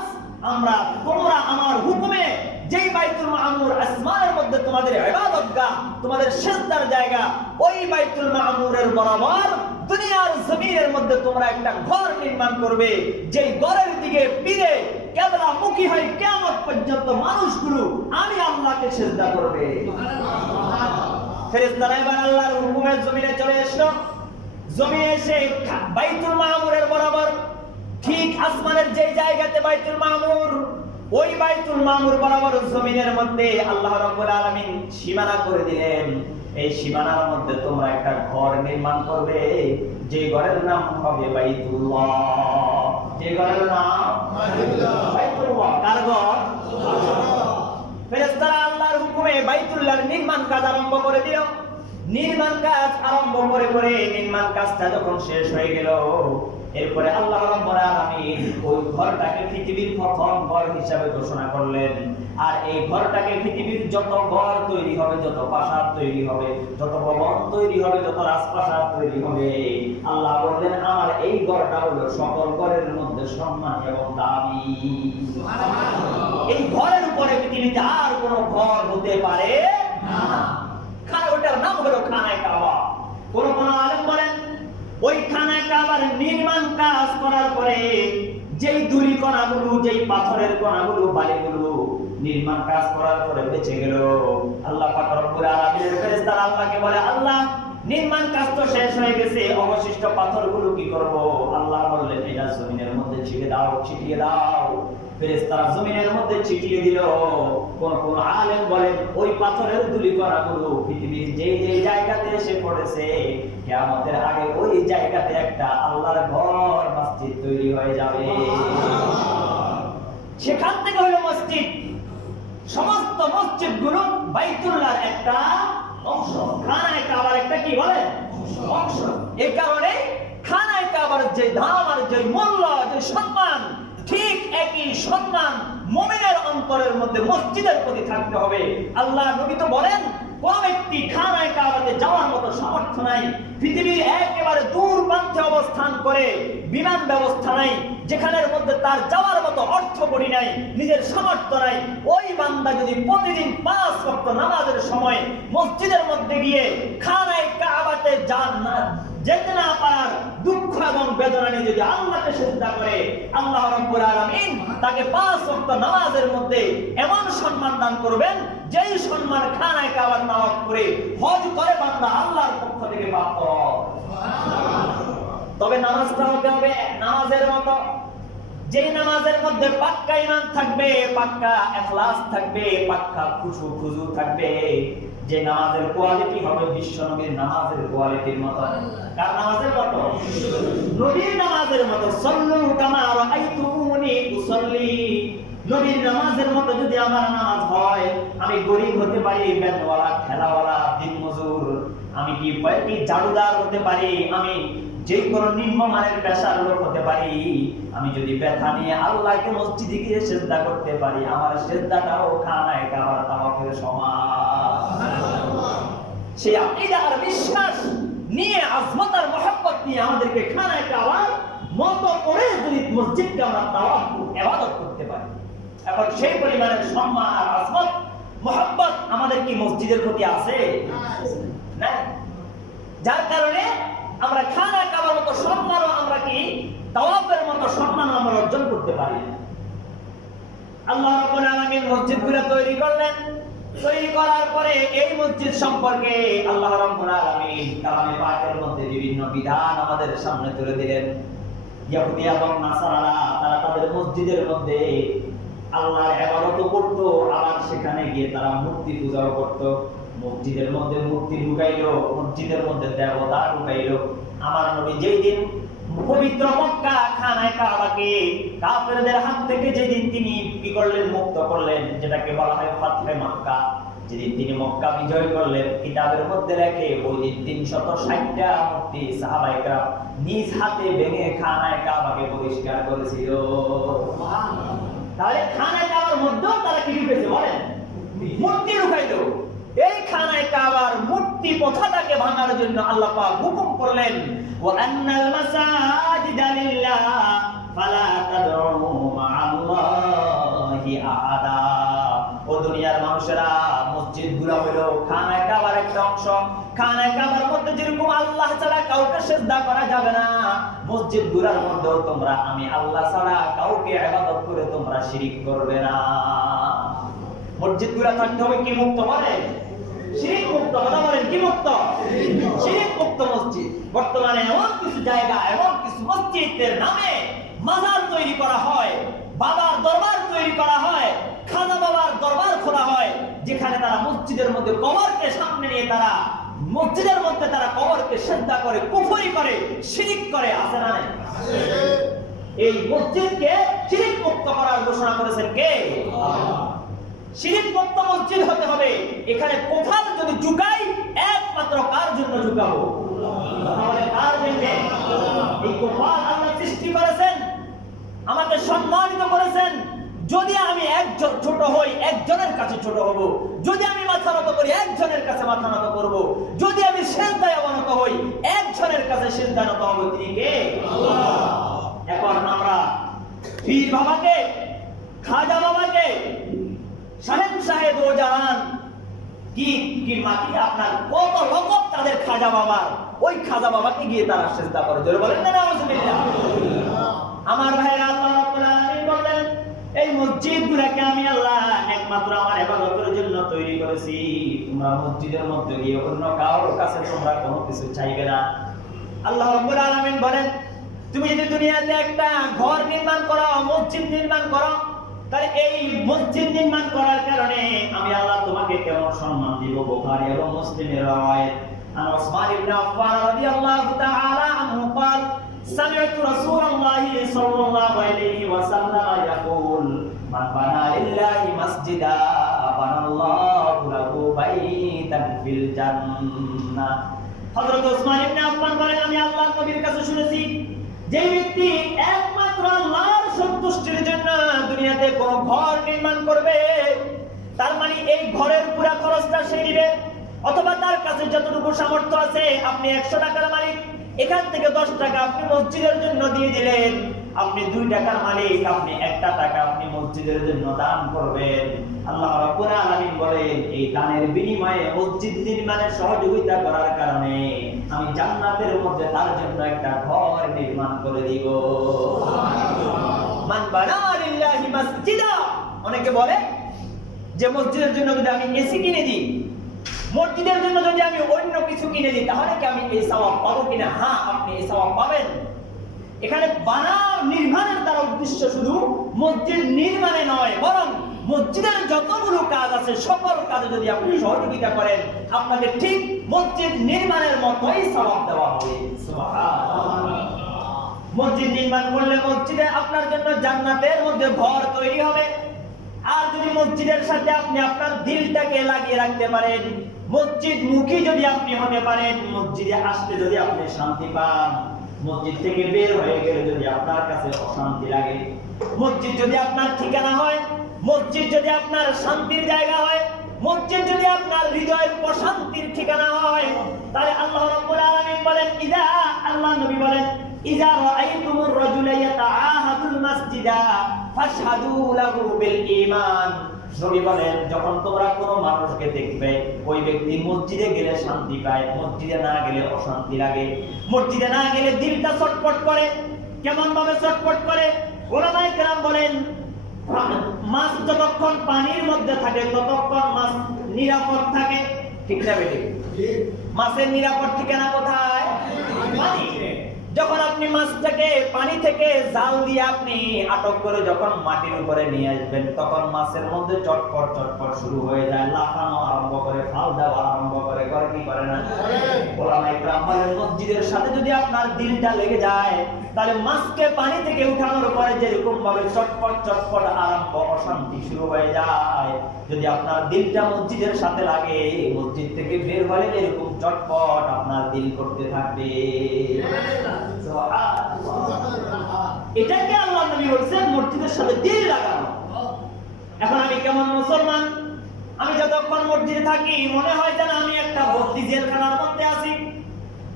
তোমরা আমার হুকুমে যেই বাইতুল মামুর আসমানের মধ্যে তোমাদের ইবাদতগাহ, তোমাদের সিজদার জায়গা, ওই বাইতুল মামুরের বরাবর দুনিয়ার জমিনের মধ্যে তোমরা একটা ঘর নির্মাণ করবে, যেই ঘরের দিকে ফিরে কিবলা মুখী হয়ে কিয়ামত পর্যন্ত মানুষগুলো আমি আল্লাহকে সিজদা করবে। ফেরেশতারা এবার আল্লাহর হুকুমে জমিনে চলে আসলো। জমিনে এসে বাইতুল মামুরের বরাবর ঠিক আসমানের যে জায়গাতে বাইতুল মামুর, ওই বাইতুল মামুর বরাবর জমিনের মধ্যে আল্লাহ রাব্বুল আলামিন সীমানা করে দিলেন। এই সীমানার মধ্যে তোমরা একটা ঘর নির্মাণ করবে, যে ঘরের নাম হবে বাইতুল্লাহ। যে ঘরের নাম বাইতুল্লাহ। কার ঘর? ফেরেশতারা আল্লাহর হুকুমে বাইতুল্লাহর নির্মাণ কাজ আরম্ভ করে দিল। নির্মাণ কাজ আরম্ভ করে নির্মাণ কাজটা যখন শেষ হয়ে গেল, এরপরে আল্লাহ রাব্বুল আলামিন ওই ঘরটাকে পৃথিবীর প্রথম ঘর হিসাবে ঘোষণা করলেন। আর এই ঘরটাকে পৃথিবীর যত ঘর তৈরি হবে, যত প্রাসাদ তৈরি হবে, যত ভবন তৈরি হবে, যত রাজপ্রাসাদ তৈরি হবে, আল্লাহ বললেন আমার এই ঘরটা হলো সকল ঘরের মধ্যে সম্মান এবং দামি। এই ঘরের উপরে পৃথিবীতে আর কোনো ঘর হতে পারে না। ওটার নাম হলো খানায়ে কাবা। কোন আলেম বলেন ওই খানায়ে কাবার নির্মাণ কাজ করার পরে যেই ধুলি কণাগুলো, যেই পাথরের কণাগুলো, বালিগুলো নির্মাণ কাজ করার পরে বেঁচে গেল, আল্লাহ পাক রব্বুল আলামিনের ফেরেশতারা আল্লাহকে বলে, আল্লাহ নির্মাণ কাজ তো শেষ হয়ে গেছে, অবশিষ্ট পাথরগুলো কি করব? আল্লাহ বললেন এটা জমিনের মধ্যে ছিটিয়ে দাও। ফেরেশতারা জমিনের মধ্যে ছিটিয়ে দিল। কোন আলেম বলেন ওই পাথরের ধূলিকণাগুলো পৃথিবীর যেই জায়গাতে এসে পড়েছে, কিয়ামতের আগে ওই জায়গাতে একটা আল্লাহর ঘর, মসজিদ তৈরি হয়ে যাবে। সেখান থেকে হলো মসজিদ। সমস্ত মসজিদগুলো বাইতুল্লাহর একটা অংশ, খানায়ে কাবার একটা কি বলে অংশ। এই কারণে খানায়ে কাবার যে দাম আর যে মূল্য, যে সম্মান, ঠিক একই সম্মান মুমিনের অন্তরের মধ্যে মসজিদের প্রতি থাকতে হবে। আল্লাহ নবী তো বলেন কোন ব্যক্তি খানায়ে কাবাতে যাওয়ার মতো সামর্থ্য নাই, পৃথিবীর একেবারে দূর প্রান্তে অবস্থান করে, বিমান ব্যবস্থা নাই, যেখানের মধ্যে তার যাওয়ার মতো অর্থ করি নাই, নিজের সামর্থ্য নাই, ওই বান্দা যদি প্রতিদিন 5 ওয়াক্ত নামাজের সময় মসজিদের মধ্যে গিয়ে খানায়ে কাবাতে যেতে না পারার দুঃখ এবং বেদনা নিয়ে যদি আল্লাহকে সিজদা করে, আল্লাহ রাব্বুল আলামিন তাকে 5 ওয়াক্ত নামাজের মধ্যে এমন সম্মান দান করবেন যেই সম্মান খানায়ে কাবার তাওয়াফ করে হজ করে বান্দা আল্লাহর পক্ষ থেকে প্রাপ্ত। তবে নামাজটা হতে হবে নামাজের মতো। যে নামাজের মধ্যে পাক্কা ঈমান থাকবে, পাক্কা ইখলাস থাকবে, পাক্কা খুশু থাকবে, যে নামাজের কোয়ালিটি হবে বিশ্বনবীর নামাজের কোয়ালিটির মতো। কার নামাজের মতো? নবীর নামাজের মতো। সাল্লু কামা রাআইতুমুনি উসাল্লি। নবীর নামাজের মতো যদি আমার নামাজ হয়, আমি গরীব হতে পারি, বেনওয়ালা, ঠেলাওয়ালা, দিনমজুর, আমি কি ঝাড়ুদার হতে পারি, আমি যে কোনো নিম্নমানের পেশার লোক হতে পারি, আমি যদি ব্যথা নিয়ে আল্লাহকে মসজিদে গিয়ে সিজদা করতে পারি, আমার সিজদাটাও খানায়ে কাবার তাওয়াফের সমান। সেই আকীদা আর বিশ্বাস নিয়ে, আজমত আর মহব্বত নিয়ে আমাদেরকে খানায়ে কাবার মতো করে যদি মসজিদকে আমরা তাওয়াফ ইবাদত করতে পারি, এখন সেই পরিমাণের সম্মান আর আজমত মহব্বত আমাদের কি মসজিদের প্রতি আছে? না। যার কারণে আমরা খানায়ে কাবার মতো সম্মান আমরা কি তাওয়াফের মতো সম্মান আমরা অর্জন করতে পারি না। আল্লাহ রাব্বুল আলামিন মসজিদগুলো তৈরি করলেন। তৈরি করার পরে এই মসজিদ সম্পর্কে আল্লাহ রাব্বুল আলামিন কালামে পাকের মধ্যে বিভিন্ন বিধান আমাদের সামনে তুলে দিলেন। ইহুদি এবং নাসারারা তারা তাদের মসজিদের মধ্যে আল্লাহর ইবাদত করত, আবার সেখানে গিয়ে তারা মূর্তি পূজাও করত। মসজিদের মধ্যে মূর্তি ঢুকাইলো, মসজিদের মধ্যে দেবতা ঢুকাইলো। আমার নবী যেই দিন পবিত্র মক্কা খানায়ে কাবাকে কাফেরদের হাত থেকে যেদিন তিনি কি করলেন, মুক্ত করলেন, যেটাকে বলা হয় ফাতহে মক্কা, যেদিন তিনি মক্কা বিজয় করলেন, কিতাবের মধ্যে লেখে ওই দিন 360টা মূর্তি সাহাবায়ে কেরাম নিজ হাতে ভেঙে খানায়ে কাবাকে পরিষ্কার করেছিল। সুবহানাল্লাহ। তাহলে খানায়ে কাবার মধ্যেও তারা কি ঢুকেছে বলেন? মূর্তি ঢুকাইলো। এই খানায়ে কাবার মূর্তি প্রথাটাকে ভাঙার জন্য আল্লাহ পাক হুকুম করলেন, ওয়া আন্নাল মাসাজিদা লিল্লাহ ফালা তাদউ মা'আল্লাহি আহাদা। ও দুনিয়ার মানুষেরা, মসজিদগুলো হলো খানায়ে কাবার একটা অংশ। খানায়ে কাবার মধ্যে যেরকম আল্লাহ ছাড়া কাউকে সিজদা করা যাবে না, মসজিদগুলোর মধ্যেও তোমরা আমি আল্লাহ ছাড়া কাউকে ইবাদত করে তোমরা শিরক করবে না। মসজিদগুলো থাকতে হবে কি মুক্ত বলে? শিরক মুক্ত। কথা বলেন কি মুক্ত? শিরক মুক্ত মসজিদ। বর্তমানে এমন কিছু জায়গা, এমন কিছু মসজিদের নামে মাজার তৈরি করা হয়, বাবার দরবার তৈরি করা হয়, খাজা বাবার দরবার খোলা হয়, যেখানে তারা মসজিদের মধ্যে কবরকে সামনে নিয়ে তারা মসজিদের মধ্যে তারা কবরকে সিজদা করে, কুফরি করে, শিরক করে। আছে না নাই? এই মসজিদকে শিরক মুক্ত করার ঘোষণা করেছেন কে? আল্লাহ। শিরক মুক্ত মসজিদ হতে হবে। এখানে কোথাও যদি ঝুঁকাই, একমাত্র কার জন্য ঝুঁকাবো? তাহলে কার জন্য? এই কোফার আল্লাহ সৃষ্টি করেছেন, আমাকে সম্মানিত করেছেন। যদি আমি একজন ছোট হই, একজনের কাছে ছোট হব। যদি আমি মাথা নত করি, একজনের কাছে মাথা নত করব। যদি আমি সিজদায় অবনত হই, একজনের কাছে সিজদা নত হব। তিনি কে? আল্লাহ। এখন আমরা পীর বাবাকে, খাজা বাবাকে, সাহেব ও জানান কি কি মাটি আপনার কত রকম তাদের খাজা বাবার, ওই খাজা বাবাকে গিয়ে তারা সিজদা করে। জোরে বলেন না নাউজুবিল্লাহ। আমার ভাইরা, আল্লাহ রাব্বুল আলামিন বলেন, এই মসজিদগুলোকে আমি আল্লাহ একমাত্র আমার ইবাদতের জন্য তৈরি করেছি। তোমরা মসজিদের মধ্যে গিয়ে অন্য কারোর কাছে তোমরা কোনো কিছু চাইবে না। আল্লাহ রাব্বুল আলামিন বলেন, তুমি যদি দুনিয়াতে একটা ঘর নির্মাণ করো, মসজিদ নির্মাণ করো, তাহলে এই মসজিদ নির্মাণ করার কারণে আমি আল্লাহ তোমাকে কেমন সম্মান দিব। বুখারী এবং মুসলিমের রাওয়ায়াত, আন উসমান ইবনে আফফান রাদিয়াল্লাহু তাআলা আনহু قال سمعت رسول الله صلى الله عليه وسلم يقول من بنى لله مسجدا بنى الله له بيتا في الجنة। হযরত উসমান ইবনে আফফান বলেন, আমি আল্লাহর নবীর কাছে শুনেছি, যে ব্যক্তি একমাত্র আল্লাহর সন্তুষ্টির জন্য দুনিয়াতে কোন ঘর নির্মাণ করবে, তার মানে এই ঘরের পুরো খরচটা সে দিবে, অথবা তার কাছে যতটুকু সামর্থ্য আছে, আপনি 100 টাকার মালিক, এখান থেকে 10 টাকা আপনি মসজিদের জন্য দিয়ে দিলেন, আপনি 2 টাকার মালিক, আপনি 1 টাকা আপনি মসজিদের জন্য দান করবেন। আল্লাহ রাব্বুল আলামিন বলেন, এই দানের বিনিময়ে মসজিদ নির্মাণে সহযোগিতা করার কারণে আমি জান্নাতের মধ্যে তার জন্য একটা ঘর নির্মাণ করে দিব। সুবহানাল্লাহ। মান বানা লিল্লাহি মাসজিদা। অনেকে বলে যে মসজিদের জন্য যদি আমি এসি কিনে দিই, মসজিদের জন্য যদি আমি অন্য কিছু কিনে দিই, তাহলে কি আমি এই সওয়াব পাবো কিনা? হ্যাঁ, আপনি এই সওয়াব পাবেন। এখানে বানাও নির্মাণের দ্বারা উদ্দেশ্য শুধু মসজিদ নির্মাণে নয়, বরং মসজিদের যতগুলো কাজ আছে সকল কাজে যদি আপনি সহযোগিতা করেন আপনাকে ঠিক মসজিদ নির্মাণের মতোই সওয়াব দেওয়া হবে। সুবহানাল্লাহ। মসজিদ নির্মাণ করলে মসজিদে আপনার জন্য জান্নাতের মধ্যে ঘর তৈরি হবে। আর যদি মসজিদের সাথে আপনি আপনার দিলটাকে লাগিয়ে রাখতে পারেন, মসজিদ মুখী যদি আপনি হতে পারেন, মসজিদে আসলে যদি আপনি শান্তি পান, মসজিদ থেকে বের হয়ে গেলে যদি আপনার কাছে অশান্তি লাগে, মসজিদ যদি আপনার ঠিকানা হয়, মসজিদ যদি আপনার শান্তির জায়গা হয়, মসজিদ যদি আপনার হৃদয়ের প্রশান্তির ঠিকানা হয়, তাহলে আল্লাহ রাব্বুল আলামিন বলেন, ইযা, আল্লাহ নবী বলেন, ইযা রাআইতুমুর রাজুলা ইয়াতাআহাদুল মাসজিদা ফাশহাদু লাহু বিল ঈমান। নবী বলেন, যখন তোমরা কোনো মানুষকে দেখবে ওই ব্যক্তি মসজিদে গেলে শান্তি পায়, মসজিদে না গেলে অশান্তি লাগে, মসজিদে না গেলে দিলটা ছটফট করে। কেমন ভাবে ছটফট করে? ওলামায়ে কেরাম বলেন, মাছ যতক্ষণ পানির মধ্যে থাকে ততক্ষণ মাছ নিরাপদ থাকে, ঠিক না বেঠিক? মাছের নিরাপদ ঠিকানা কোথায়? পানি। যখন আপনি মাছটাকে পানি থেকে জাল দিয়ে আপনি আটক করে যখন মাটির উপরে নিয়ে আসবেন, তখন মাছের মধ্যে চটপট চটপট শুরু হয়ে যায়, লাফানো আরম্ভ করে, ফাল দেওয়া আরম্ভ করে, করে কি করে না? ওলামায়ে কেরাম বলেন, মসজিদের সাথে যদি আপনার দিলটা লেগে যায়, তাহলে মাছকে পানি থেকে উঠানোর পরে যেরকম ভাবে চটপট চটপট আরম্ভ অশান্তি শুরু হয়ে যায়, যদি আপনার দিলটা মসজিদের সাথে লাগে, মসজিদ থেকে বের হলে এরকম চটপট আপনার দিল করতে থাকবে। এটাকে আল্লাহ নবী বলেছেন মসজিদের সাথে দিল লাগানো। এখন আমি কেমন মুসলমান? আমি যতক্ষণ মসজিদে থাকি মনে হয় যেন আমি একটা বন্দি জেলখানার মধ্যে আছি।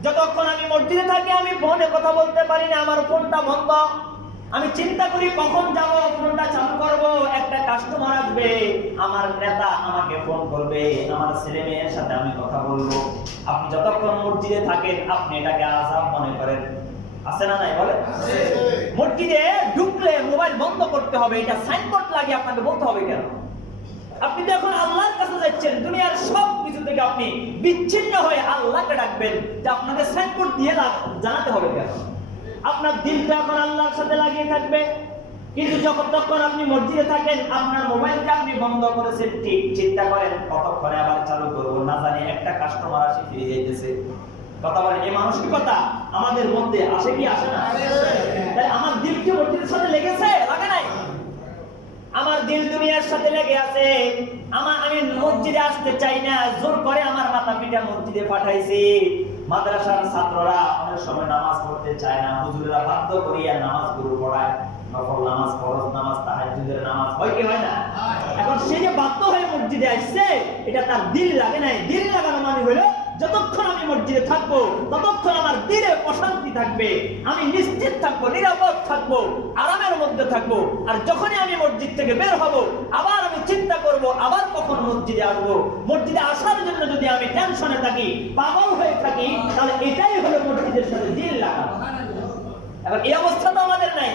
যতক্ষণ আমি মসজিদে থাকি আমি ফোনে কথা বলতে পারি না, আমার ফোনটা বন্ধ। আমি চিন্তা করি কখন যাব, ফোনটা চালু করব, একটা কাস্টমার আসবে, আমার নেতা আমাকে ফোন করবে, আমার ছেলে মেয়ের সাথে আমি কথা বলবো। আপনি যতক্ষণ মসজিদে থাকেন আপনি এটাকে আযাব মনে করেন, আছে না নাই বলে? মসজিদে ঢুকলে মোবাইল বন্ধ করতে হবে, এটা সাইনবোর্ড লাগিয়ে আপনাকে বলতে হবে কেন? আপনি তো এখন আল্লাহর কাছে যাচ্ছেন, দুনিয়ার সব কিছু থেকে আপনি বিচ্ছিন্ন হয়ে আল্লাহকে ডাকবেন, যে আপনাকে সাইনবোর্ড দিয়ে জানাতে হবে কেন? আপনার দিলটা এখন আল্লাহর সাথে লাগিয়ে থাকবে। কিন্তু যখন তখন আপনি মসজিদে থাকেন, আপনার মোবাইলটা আপনি বন্ধ করেছেন, ঠিক চিন্তা করেন কতক্ষণে আবার চালু করবো, না জানি একটা কাস্টমার আসে ফিরে যাইতেছে। কথা বলেন, এই মানসিকতা আমাদের মধ্যে আসে কি আসে না? তাই আমার দিল কি মসজিদের সাথে লেগেছে? লাগে নাই? আমার দিল দুনিয়ার সাথে লেগে আছে। আমি মসজিদে আসতে চাই না, জোর করে আমার মাতা পিতা মসজিদে পাঠাইছে। মাদ্রাসার ছাত্ররা অনেক সময় নামাজ পড়তে চায় না, হুজুরেরা বাধ্য করিয়া নামাজ গুরু পড়ায়, নফল নামাজ, ফরজ নামাজ, তাহাজ্জুদের নামাজ, হয় কি হয় না? এখন সে যে বাধ্য হয়ে মসজিদে আসছে, এটা তার দিল লাগে নাই। দিল লাগানো মানে হলো যতক্ষণ আমি মসজিদে থাকবো ততক্ষণ আমার দিলে প্রশান্তি থাকবে, আমি নিশ্চিত থাকবো, নিরাপদ থাকবো, আরামের মধ্যে থাকবো। আর যখনই আমি মসজিদ থেকে বের হব, আবার আমি চিন্তা করব আবার কখন মসজিদে আসবো। মসজিদে আসার জন্য যদি আমি টেনশনে থাকি, পাগল হয়ে থাকি, তাহলে এটাই হলো মসজিদের সাথে দিল লাগানো। এখন এই অবস্থা তো আমাদের নাই,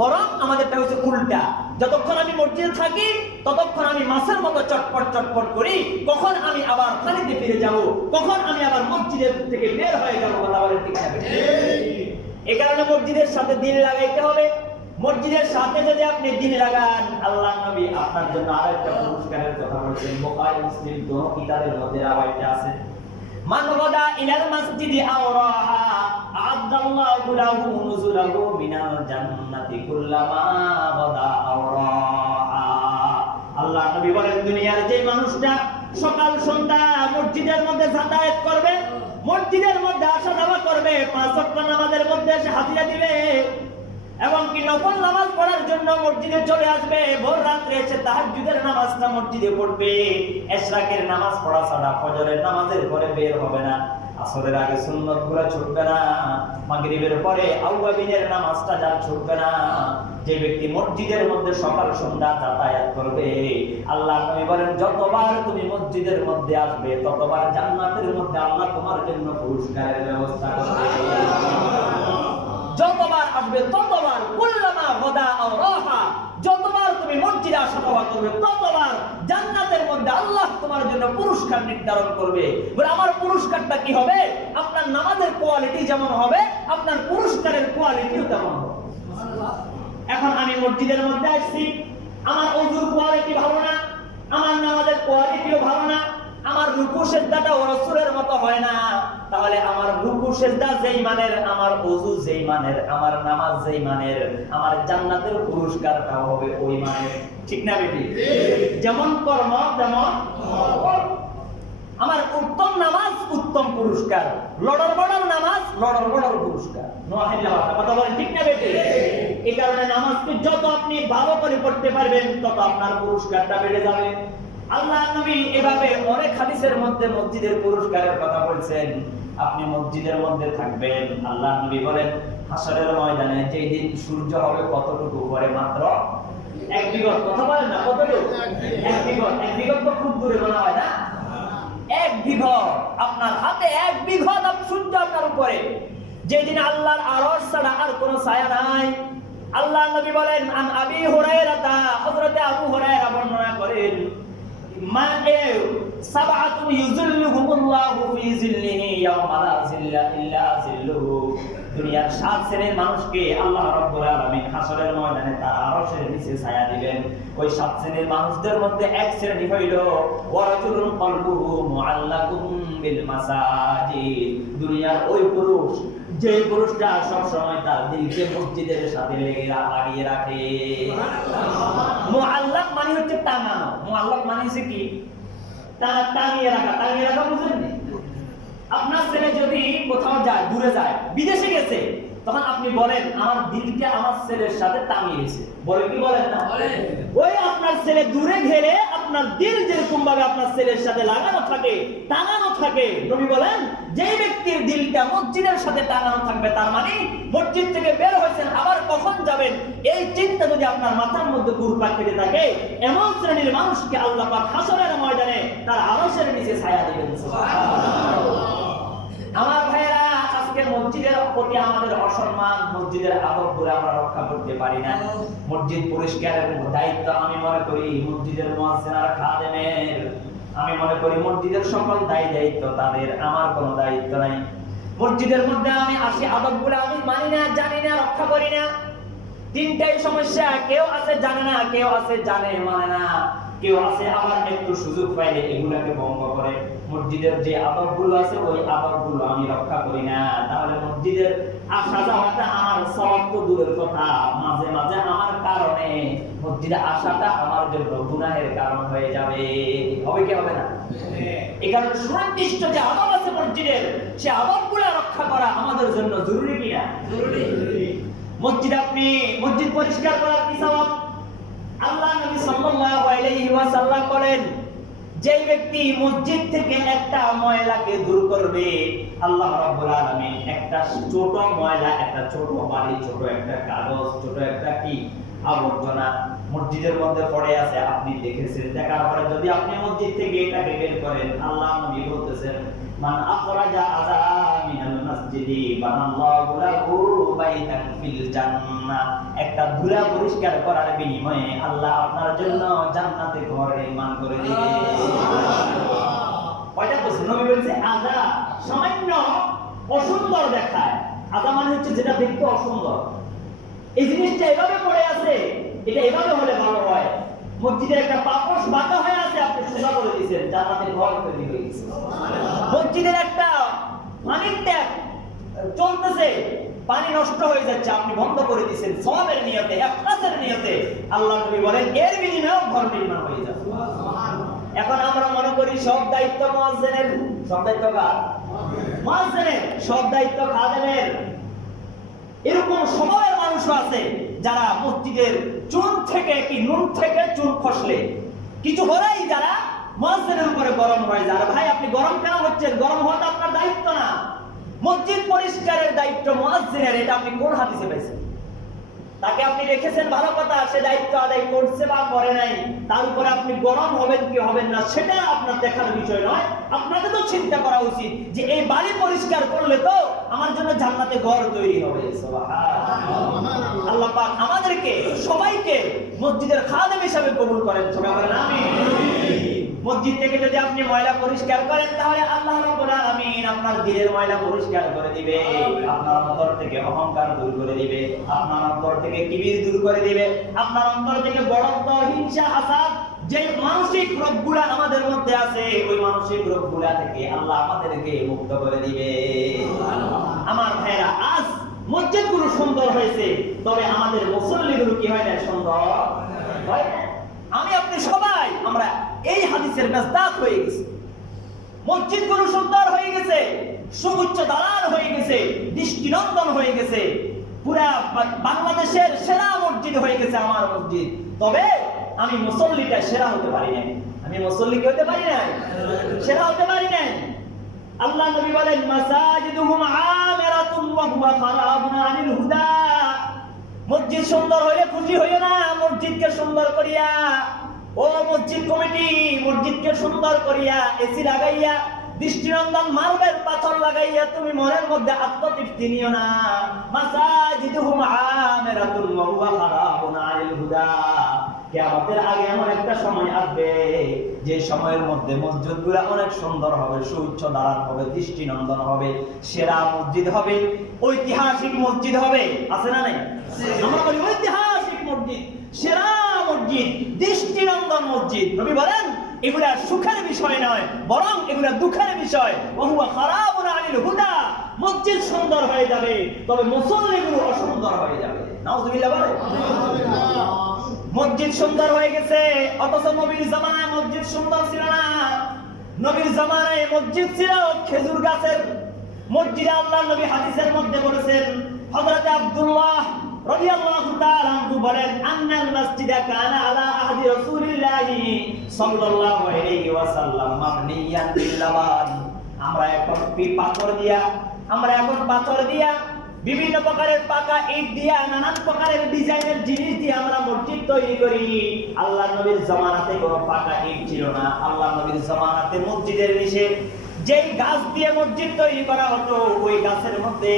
বরং আমাদেরটা হচ্ছে উল্টা। যতক্ষণ আমি মসজিদে থাকি ততক্ষণ আমি মাছের মতো চটপট চটপট করি, কখন আমি আবার পানিতে ফিরে যাব, কখন আমি আবার মসজিদের থেকে বের হয়ে যাব। কথা বলেন ঠিক আছে? এই কারণে মসজিদের সাথে দিল লাগাইতে হবে। মসজিদের সাথে যদি আপনি দিল লাগান, আল্লাহ নবী আপনার জন্য আরেকটা পুরস্কারের কথা বলেছেন। বুখারী মুসলিম দুটো কিতাবের মধ্যে রাওয়ায়াত আছে, মান গাদা ইলাল মাসজিদি আও রাহা আ'আদাল্লাহু লাহু নুজুলাহু মিনাল জান্নাতি কুল্লামা গাদা আও রাহা। আল্লাহ নবী বলেন, দুনিয়ার যে মানুষটা সকাল সন্ধ্যা মসজিদের মধ্যে যাতায়াত করবে, মসজিদের মধ্যে আসা যাওয়া করবে, 5 ওয়াক্ত নামাজের মধ্যে এসে হাজিরা দিবে, এবং কি নফল নামাজ পড়ার জন্য মসজিদে চলে আসবে, ভোর রাত্রে এসে তাহাজ্জুদের নামাজটা মসজিদে পড়বে, ইশরাকের নামাজ পড়া ছাড়া ফজরের নামাজের পরে বের হবে না, আসরের আগে সুন্নতগুলো ছুটবে না, মাগরিবের পরে আওয়াবিনের নামাজটা যা ছুটবে না, যে ব্যক্তি মসজিদের মধ্যে সকাল সন্ধ্যা যাতায়াত করবে, আল্লাহ নবী বলেন, যতবার তুমি মসজিদের মধ্যে আসবে ততবার জান্নাতের মধ্যে আল্লাহ তোমার জন্য পুরস্কারের ব্যবস্থা করবে। যতবার আসবে ততবার কুল্লামা গাদা আও রাহা, যতবার তুমি মসজিদ মসজিদে আসা যাওয়া করবে ততবার জান্নাতের মধ্যে আল্লাহ তোমার জন্য পুরস্কার নির্ধারণ করবে। বলে আমার পুরস্কারটা কি হবে? আপনার নামাজের কোয়ালিটি যেমন হবে আপনার পুরস্কারের কোয়ালিটিও তেমন হবে। এখন আমি মসজিদের মধ্যে আসছি, আমার ওযুর কোয়ালিটি ভালো না, আমার নামাজের কোয়ালিটিও ভালো না, আমার রুকু সিজদাটাও রাসূলের মতো হয় না, তাহলে আমার রুকু সিজদা যেই মানের, আমার ওযু যেই মানের, আমার নামাজ যেই মানের, আমার জান্নাতের পুরস্কারটাও হবে ওই মানের। ঠিক না বেটি? যেমন কর্ম তেমন ফল। আমার উত্তম নামাজ উত্তম পুরস্কার, লড়র বড়র নামাজ লড়র বড়র পুরস্কার। নোয়াহিল্লাহ কথা বলেন ঠিক না বেটি? এই কারণে নামাজকে যত আপনি ভালো করে পড়তে পারবেন তত আপনার পুরস্কারটা বেড়ে যাবে। আল্লাহ নবী এভাবে অনেক হাদিসের মধ্যে মসজিদের পুরস্কারের কথা বলছেন। আপনি মসজিদের মধ্যে থাকবেন, আল্লাহ নবী বলেন হাসরের ময়দানে যেই দিন সূর্য হবে কতটুকু উপরে? মাত্র এক বিগত। কথা বলেন না কতটুকু? এক বিগত। এক বিগত তো খুব দূরে মনে হয় না? এক বিঘত, আপনার হাতে এক বিঘত সূর্য আপনার উপরে। যেদিন আল্লাহর আরশ ছাড়া আর কোনো ছায়া নাই। আল্লাহ নবী বলেন আন আবি হুরায়রা, হযরত আবু হুরায়রা বর্ণনা করেন মানে সাবআতুন ইউযিল্লুহুমুল্লাহু ফি যিল্লিহি ইয়াওমা লা যিল্লা ইল্লা যিল্লুহু। দুনিয়ার 7 শ্রেণীর মানুষকে আল্লাহ রাব্বুল আলামিন হাসরের ময়দানে তার আরশের নিচে ছায়া দিবেন। ওই 7 শ্রেণীর মানুষদের মধ্যে এক শ্রেণী হইল ওয়ারাজুলুন কলবুহু মুআল্লাকুম বিল মাসাজিদ। দুনিয়ার ওই পুরুষ যে পুরুষটা সব সময় তার দিলকে মসজিদের সাথে লাগিয়ে রাখে। মুআল্লাক মানে হচ্ছে টাঙানো। মুআল্লাক মানে হচ্ছে কি? টাঙিয়ে রাখা। টাঙিয়ে রাখা বুঝেন? আপনার ছেলে যদি কোথাও যায়, দূরে যায়, বিদেশে গেছে, তখন আপনি বলেন আমার দিলকে আমার ছেলের সাথে টাঙিয়েছে। বলে কি বলেন না? ওই আপনার ছেলে দূরে গেলে আপনার দিল যেরকম ভাবে আপনার ছেলের সাথে লাগানো থাকে, টাঙানো থাকে, নবী বলেন যেই ব্যক্তির দিলটা মসজিদের সাথে টাঙানো থাকবে তার মানে মসজিদ থেকে বের হয়েছেন আবার কখন যাবেন এই চিন্তা যদি আপনার মাথার মধ্যে ঘুরপাক খেতে থাকে, এমন শ্রেণীর মানুষকে আল্লাহ পাক হাসরের ময়দানে তার আরশের নিচে ছায়া দিবেন। আমার ভাইয়েরা, আজকে মসজিদের প্রতি আমাদের অসম্মান, মসজিদের আদবগুলো আমরা রক্ষা করতে পারি না। মসজিদ পরিষ্কারের দায়িত্ব আমি মনে করি মসজিদের মুয়াজ্জিন আর খাদেমের। আমি মনে করি মসজিদের সকল দায়িত্ব তাদের, আমার কোনো দায়িত্ব নাই। মসজিদের মধ্যে আমি আসি, আদবগুলো আমি মানি না, জানি না, রক্ষা করি না। তিনটাই সমস্যা, কেউ আছে জানে না, কেউ আছে জানে মানে না, কেউ আছে আবার একটু সুযোগ পাইলে এগুলাকে ভঙ্গ করে। মসজিদের যে আদবগুলো আছে ওই আদবগুলো আমি রক্ষা করি না, তাহলে মসজিদের আসা যাওয়াটা আমার সওয়াব তো দূরের কথা, মাঝে মাঝে আমার কারণে মসজিদে আসাটা আমার জন্য গুনাহের কারণ হয়ে যাবে। হবে কি হবে না? এই কারণে সুনির্দিষ্ট যে আদব আছে মসজিদের, সে আদবগুলো রক্ষা করা আমাদের জন্য জরুরি কিনা? জরুরি। মসজিদ আপনি মসজিদ পরিষ্কার করার কি সওয়াব? আল্লাহ নবী সাল্লাল্লাহু আলাইহি ওয়াসাল্লাম বলেন যে ব্যক্তি মসজিদ থেকে একটা ময়লাকে দূর করবে, আল্লাহ রাব্বুল আলামিন একটা ছোট ময়লা, একটা ছোট বালি, ছোট একটা কাগজ, ছোট একটা কি আবর্জনা মসজিদের মধ্যে পড়ে আছে, আপনি দেখেছেন, দেখার পরে যদি আপনি মসজিদ থেকে এটাকে বের করেন, আল্লাহ নবী বলতেছেন মান আখরাজা আযা মিনাল মাসজিদি বানাল্লাহু লাহু বাইতান ফিল জান্নাহ। একটা ধুলা পরিষ্কার করার বিনিময়ে আল্লাহ আপনার জন্য জান্নাতে ঘর নির্মাণ করে দিবে। কয়টা বলছেন? নবী বলেছে আযা সামান্য অসুন্দর দেখায়। আযা মানে হচ্ছে যেটা দেখতে অসুন্দর। এই জিনিসটা এভাবে পড়ে আছে, এটা এভাবে হলে ভালো হয়। মসজিদের একটা পাপোশ বাঁকা হয়ে আছে, আপনি সোজা করে দিয়েছেন, জান্নাতের ঘর তৈরি হয়ে গেছে। মসজিদের একটা পানির ট্যাপ চলতেছে, পানি নষ্ট হয়ে যাচ্ছে, আপনি বন্ধ করে দিয়েছেন সওয়াবের নিয়তে, ইখলাসের নিয়তে। আল্লাহ নবী বলেন এর বিনিময়ে ঘর নির্মাণ হয়ে যাবে। এখন আমরা মনে করি সব দায়িত্ব মুয়াজ্জিনের, সব দায়িত্ব কার? মুয়াজ্জিনের। সব দায়িত্ব খাদেমের। এরকম সময়ের মানুষ আছে যারা মসজিদের চুন থেকে কি নুন থেকে চুন খসলে কিছু হলেই যারা মুয়াজ্জিনের উপরে গরম হয়ে যায়। ভাই আপনি গরম কেন হচ্ছেন? গরম হওয়াটা আপনার দায়িত্ব না, মসজিদ পরিষ্কারের দায়িত্ব মুয়াজ্জিনের। এটা আপনি কোন হাদিসে পাইছেন? তাকে আপনি রেখেছেন ভালো কথা, সে দায়িত্ব আদায় করছে বা করে নাই, তার উপরে আপনি গরম হবেন কি হবেন না সেটা আপনার দেখার বিষয় নয়। আপনাকে তো চিন্তা করা উচিত যে এই বাড়ি পরিষ্কার করলে তো আমার জন্য জান্নাতে ঘর তৈরি হবে। সুবহানাল্লাহ। আল্লাহ পাক আমাদেরকে সবাইকে মসজিদের খাদেম হিসেবে কবুল করেন। সবাই বলেন আমিন। মসজিদ থেকে যদি আপনি ময়লা পরিষ্কার করেন তাহলে আল্লাহ রাব্বুল আলামিন আপনার দিলের ময়লা পরিষ্কার করে দিবে, আপনার অন্তর থেকে অহংকার দূর করে দিবে, আপনার অন্তর থেকে কিবির দূর করে দিবে, আপনার অন্তর থেকে বড়ত্ব, হিংসা, হাসাদ, যে মানসিক রোগগুলা আমাদের মধ্যে আছে ওই মানসিক রোগগুলা থেকে আল্লাহ আমাদেরকে মুক্ত করে দিবে। আমার ভাইরা, আজ মসজিদগুলো সুন্দর হয়েছে, তবে আমাদের মুসল্লিগুলো কি হয় না? সুন্দর হয় না। আমি আপনি সবাই আমরা এই হাদিসের মেজদাক হয়ে গেছি। মসজিদগুলো সুন্দর হয়ে গেছে, সুউচ্চ দালান হয়ে গেছে, দৃষ্টিনন্দন হয়ে গেছে, পুরা বাংলাদেশের সেরা মসজিদ হয়ে গেছে আমার মসজিদ। তবে আমি মুসল্লিটা সেরা হতে পারি নাই। আমি মুসল্লি কি হতে পারি নাই? সেরা হতে পারি নাই। আল্লাহ নবী বলেন মাসাজিদুহুম আমিরাতুন ওয়া হুয়া খারাবুন আনিল হুদা। মসজিদ সুন্দর হইলে খুশি হইও না, মসজিদকে সুন্দর করিয়া, ও মসজিদ কমিটি, মসজিদকে সুন্দর করিয়া এসি লাগাইয়া, দৃষ্টিনন্দন মার্বেল পাথর লাগাইয়া তুমি মনের মধ্যে আত্মতৃপ্তি নিও না। মাসাজিদুহুম আমিরাতুন ওয়া হুয়া খারাবুন আনিল হুদা। কিয়ামতের আগে এমন একটা সময় আসবে যে সময়ের মধ্যে মসজিদগুলো অনেক সুন্দর হবে, সুউচ্চ দালান হবে, দৃষ্টিনন্দন হবে, সেরা মসজিদ হবে, ঐতিহাসিক মসজিদ হবে। আছে না নাই? আমরা বলি ঐতিহাসিক মসজিদ, সেরা মসজিদ, দৃষ্টিনন্দন মসজিদ। নবী বলেন এগুলা সুখের বিষয় নয়, বরং এগুলা দুঃখের বিষয়। ওয়া হুয়া খারাবুন আনিল হুদা। মসজিদ সুন্দর হয়ে যাবে, তবে মুসল্লিগুলো অসুন্দর হয়ে যাবে। নাউযুবিল্লাহ বলে। মসজিদ সুন্দর হয়ে গেছে, অথচ নবীর জামানায় মসজিদ সুন্দর ছিল না। নবীর জামানায় মসজিদ ছিল খেজুর গাছের মসজিদ। আল্লাহ নবী হাদিসের মধ্যে বলেছেন, হযরত আব্দুল্লাহ রাদিয়াল্লাহু তাআলা আনহু বলেন, আন্নাল মাসজিদা কানা আলা আহদি রাসূলিল্লাহি সাল্লাল্লাহু আলাইহি ওয়াসাল্লাম মাবনিয়ান বিল লাবান। আমরা এখন পাথর দিয়া বিভিন্ন প্রকারের পাকা ইট দিয়া, নানান প্রকারের ডিজাইনের জিনিস দিয়ে আমরা মসজিদ তৈরি করি। আল্লাহ নবীর জামানাতে কোনো পাকা ইট ছিল না। আল্লাহ নবীর জামানাতে মসজিদের নিচে যেই গাছ দিয়ে মসজিদ তৈরি করা হতো ওই গাছের মধ্যে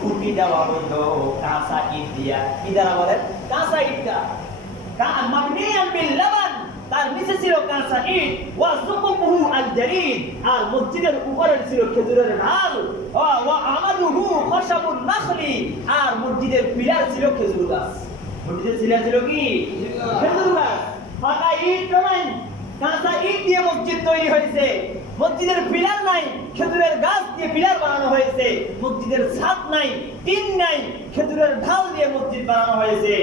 খুঁটি দেওয়া হতো কাঁচা ইট দিয়া। কি দ্বারা বলেন? কাঁচা ইট দ্বারা। মাবনিয়ান বিল লাবান, তার নিচে ছিল কাঁচা ইট, ওয়া সুকুফুহু আল-জারিদ, আর মসজিদের উপরে ছিল খেজুরের ঢাল, ওয়া আমাদুহু খাশাবুন নাখলি, আর মসজিদের পিলার ছিল খেজুর গাছ। মসজিদের পিলার ছিল কি? খেজুর গাছ। পাকা ইট নাই, কাঁচা ইট দিয়ে মসজিদ তৈরি হয়েছে। মসজিদের পিলার নাই, খেজুরের গাছ দিয়ে পিলার বানানো হয়েছে। মসজিদের ছাদ নাই, টিন নাই, খেজুরের ঢাল দিয়ে মসজিদ বানানো হয়েছে।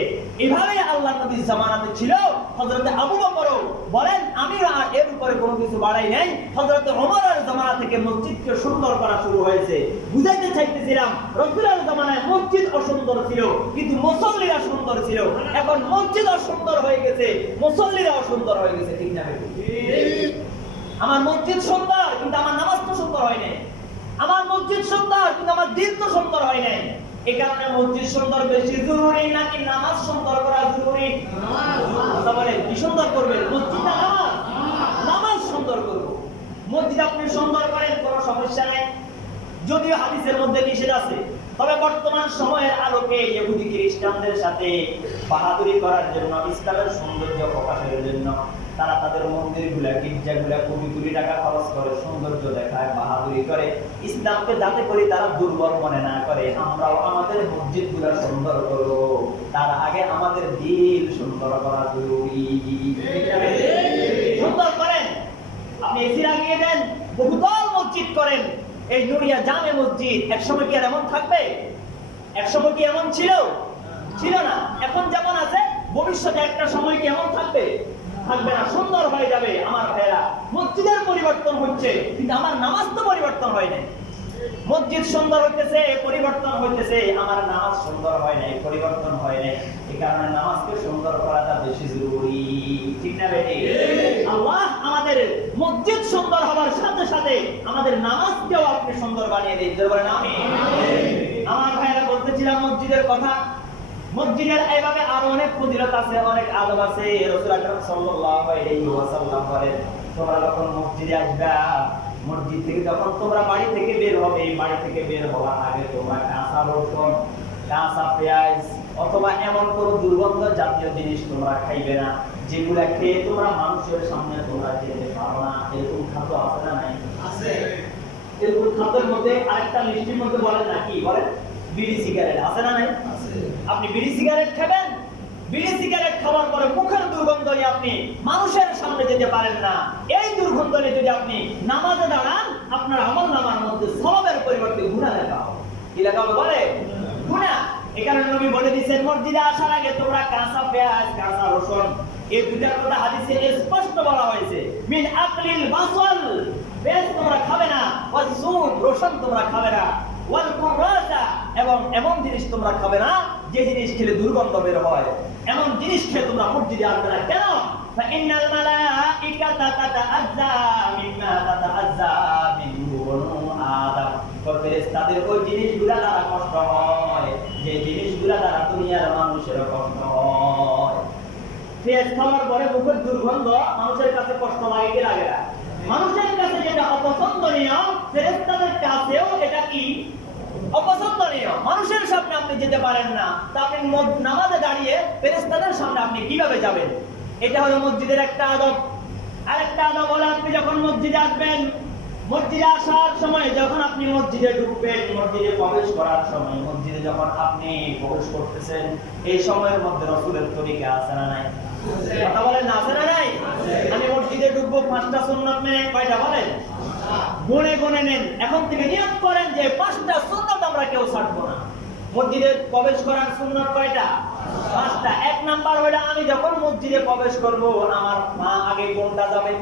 এভাবে আল্লাহ নবীর জামানাতে ছিল। হযরত আবু বকর বলেন, আমি আর এর উপরে কোনো কিছু বাড়াই নাই। হযরত ওমরের জামানা থেকে মসজিদকে সুন্দর করা শুরু হয়েছে। বুঝাইতে চাইতেছিলাম, রাসূলের জামানায় মসজিদ অসুন্দর ছিল, কিন্তু মুসল্লিরা সুন্দর ছিল। এখন মসজিদ অসুন্দর হয়ে গেছে, মুসল্লিরা অসুন্দর হয়ে গেছে। ঠিক না? আমার মসজিদ সুন্দর কিন্তু আমার নামাজ তো সুন্দর হয় নাই। আমার মসজিদ সুন্দর কিন্তু আমার দিন তো সুন্দর হয় নাই। এই কারণে মসজিদ সুন্দর বেশি জরুরি নাকি নামাজ সুন্দর করা জরুরি? বলে কি সুন্দর করবেন? মসজিদ না নামাজ? নামাজ সুন্দর করব। মসজিদ আপনি সুন্দর করেন, কোনো সমস্যা নাই, যদিও হাদিসের মধ্যে নিষেধ আছে। তবে বর্তমান সময়ের আলোকে ইহুদি খ্রিস্টানদের সাথে বাহাদুরি করার জন্য, ইসলামের সৌন্দর্য প্রকাশের জন্য তারা তাদের মন্দিরগুলা, গির্জাগুলা কোটি কোটি টাকা খরচ করে সৌন্দর্য দেখায়, বাহাদুরি করে। ইসলামকে যাতে করে তারা দুর্বল মনে না করে, আমরাও আমাদের মসজিদগুলা সুন্দর করব, তার আগে আমাদের দিল সুন্দর করা জরুরি। সুন্দর করেন, আপনি এসি লাগিয়ে দেন, বহুতল মসজিদ করেন। এই নুরিয়া জামে মসজিদ একসময় কি আর এমন থাকবে? একসময় কি এমন ছিল? ছিল না। এখন যেমন আছে, ভবিষ্যতে একটা সময় কি এমন থাকবে? থাকবে না, সুন্দর হয়ে যাবে। আমার ভাইরা, মসজিদের পরিবর্তন হচ্ছে, কিন্তু আমার নামাজ তো পরিবর্তন হয় নাই। মসজিদ সুন্দর হইতেছে, পরিবর্তন হইতেছে, আমার নামাজ সুন্দর হয় নাই, পরিবর্তন হয় নাই। এই কারণে নামাজকে সুন্দর করাটা বেশি জরুরি। ঠিক না বেটি? আল্লাহ আমাদের মসজিদ সুন্দর হওয়ার সাথে সাথে আমাদের নামাজকেও আপনি সুন্দর বানিয়ে দিন। বলেন আমিন। আমার ভাইরা, বলতেছিলাম মসজিদের কথা। মসজিদের এইভাবে আরো অনেক ফজিলত আছে, অনেক আদব আছে। রাসূল আকরাম সাল্লাল্লাহু আলাইহি ওয়াসাল্লাম বলেন, তোমরা যখন মসজিদে আসবা, মসজিদ থেকে যখন তোমরা বাড়ি থেকে বের হবে, বাড়ি থেকে বের হওয়ার আগে তোমরা কাঁচা রসুন, কাঁচা পেঁয়াজ অথবা এমন কোন দুর্গন্ধ জাতীয় জিনিস তোমরা খাইবে না, যেগুলা খেয়ে তোমরা মানুষের সামনে তোমরা যেতে পারো না। এরকম খাদ্য আছে না নাই? আছে। এরকম খাদ্যের মধ্যে আরেকটা লিস্টের মধ্যে বলেন না, কি বলেন? বিড়ি সিগারেট আছে না নাই? আছে। আপনি বিড়ি সিগারেট খাবেন, বিড়ি সিগারেট খাওয়ার পরে মুখের দুর্গন্ধ নিয়ে আপনি মানুষের সামনে যেতে পারেন না। এই দুর্গন্ধ নিয়ে যদি আপনি নামাজে দাঁড়ান, আপনার আমল নামার মধ্যে সওয়াবের পরিবর্তে গুনাহ লেখা হবে। কি লেখা হবে বলে? গুনাহ। এখানে নবী বলে দিয়েছেন, মসজিদে আসার আগে তোমরা কাঁচা পেঁয়াজ, কাঁচা রসুন, এই দুটার কথা হাদিসে স্পষ্ট বলা হয়েছে। মিন আকলিল বাসল, পেঁয়াজ তোমরা খাবে না, ওয়াল সুদ, রসুন তোমরা খাবে না, ওয়াল কুরাসা, এবং এমন জিনিস তোমরা খাবে না যে জিনিস খেলে দুর্গন্ধ বের হয়। এমন জিনিস খেয়ে তোমরা মসজিদে আসবে না। কেন? ফাইনাল মালাইকাতা তাতাআজ্জা মিম্মা তাতাআজ্জা মিনহু বনু আদম। ফেরেশতাদের ওই জিনিসগুলা দ্বারা কষ্ট হয় যে জিনিসগুলা দ্বারা দুনিয়ার মানুষের কষ্ট হয়। পেঁয়াজ খাওয়ার পরে মুখের দুর্গন্ধ মানুষের কাছে কষ্ট লাগে কি লাগে না? মানুষের কাছে যেটা অপছন্দনীয়, ফেরেশতাদের কাছেও এটা কি অপছন্দনীয়। মানুষের সামনে আপনি যেতে পারেন না, তা আপনি নামাজে দাঁড়িয়ে ফেরেশতাদের সামনে আপনি কিভাবে যাবেন? এটা হলো মসজিদের একটা আদব। আরেকটা আদব হলো, আপনি যখন মসজিদে আসবেন, মসজিদে আসার সময় যখন আপনি মসজিদে ঢুকবেন, মসজিদে প্রবেশ করার সময়, মসজিদে যখন আপনি প্রবেশ করতেছেন, এই সময়ের মধ্যে রাসূলের তরিকা আছে না নাই? কথা বলেন না, আছে না নাই? আমি মসজিদে ঢুকবো, 5টা সুন্নাত মেনে, কয়টা বলেন? গুনে গুনে নেন। এখন থেকে নিয়ত করেন যে 5টা সুন্নাত আমরা কেউ ছাড়বো না। মসজিদে প্রবেশ করার সুন্নাত কয়টা? 5টা। 1 নাম্বার হলো, আমি যখন মসজিদে প্রবেশ করব, আমার মা আগে কোনটা যাবে?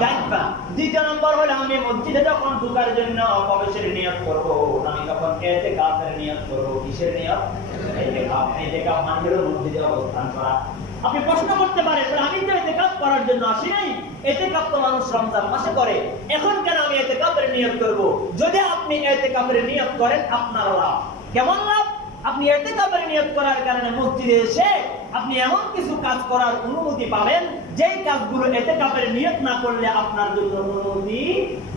ডাইবা। 2 নাম্বার হলো, আমি মসজিদে যখন ঢোকার জন্য প্রবেশের নিয়ত করব, আমি তখন ইতিকাফের নিয়ত করব। কিসের নিয়ত? ইতিকাফ। ইতিকাফ মানে হলো মসজিদে অবস্থান করা। আপনি প্রশ্ন করতে পারেন, আমি তো ইতিকাফ করার জন্য আসি নাই, ইতিকাফ তো মানুষ রমজান মাসে করে, এখন কেন আমি ইতিকাফের নিয়ত করব? যদি আপনি ইতিকাফের নিয়ত করেন, আপনার লাভ। কেমন লাভ? আপনি ইতিকাফের নিয়ত করার কারণে মসজিদে এসে আপনি এমন কিছু কাজ করার অনুমতি পাবেন, যেই কাজগুলো ইতিকাফের নিয়ত না করলে আপনার জন্য অনুমতি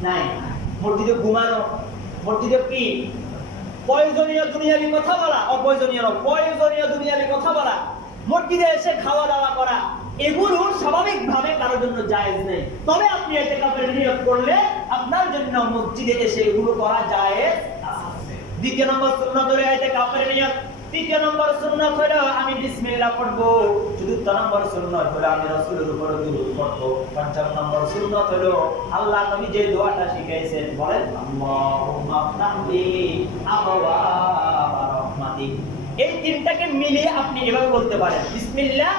নাই। মসজিদে ঘুমানো, মসজিদে কি প্রয়োজনীয় দুনিয়াবি কথা বলা, অপ্রয়োজনীয় প্রয়োজনীয় দুনিয়াবি কথা বলা, মসজিদে এসে খাওয়া দাওয়া করা, এগুলো স্বাভাবিকভাবে কারোর জন্য জায়েজ নেই। তবে আপনি ইতিকাফের নিয়ত করলে আপনার জন্য মসজিদে এসে এগুলো করা জায়েজ আছে। 2 নম্বর সুন্নাত হলো ইতিকাফের নিয়ত। 3 নম্বর সুন্নাত হলো আমি বিসমিল্লাহ পড়ব। 4 নম্বর সুন্নাত হলো আমি রাসূলের উপর দুরূদ পড়ব। 5 নম্বর সুন্নাত হলো আল্লাহ নবী যে দোয়াটা শিখাইছেন, বলেন আল্লাহুম্মা ফতাহলি আবওয়াবা রাহমাতিক। এই 3টাকে মিলিয়ে আপনি এভাবে বলতে পারেন, বিসমিল্লাহ,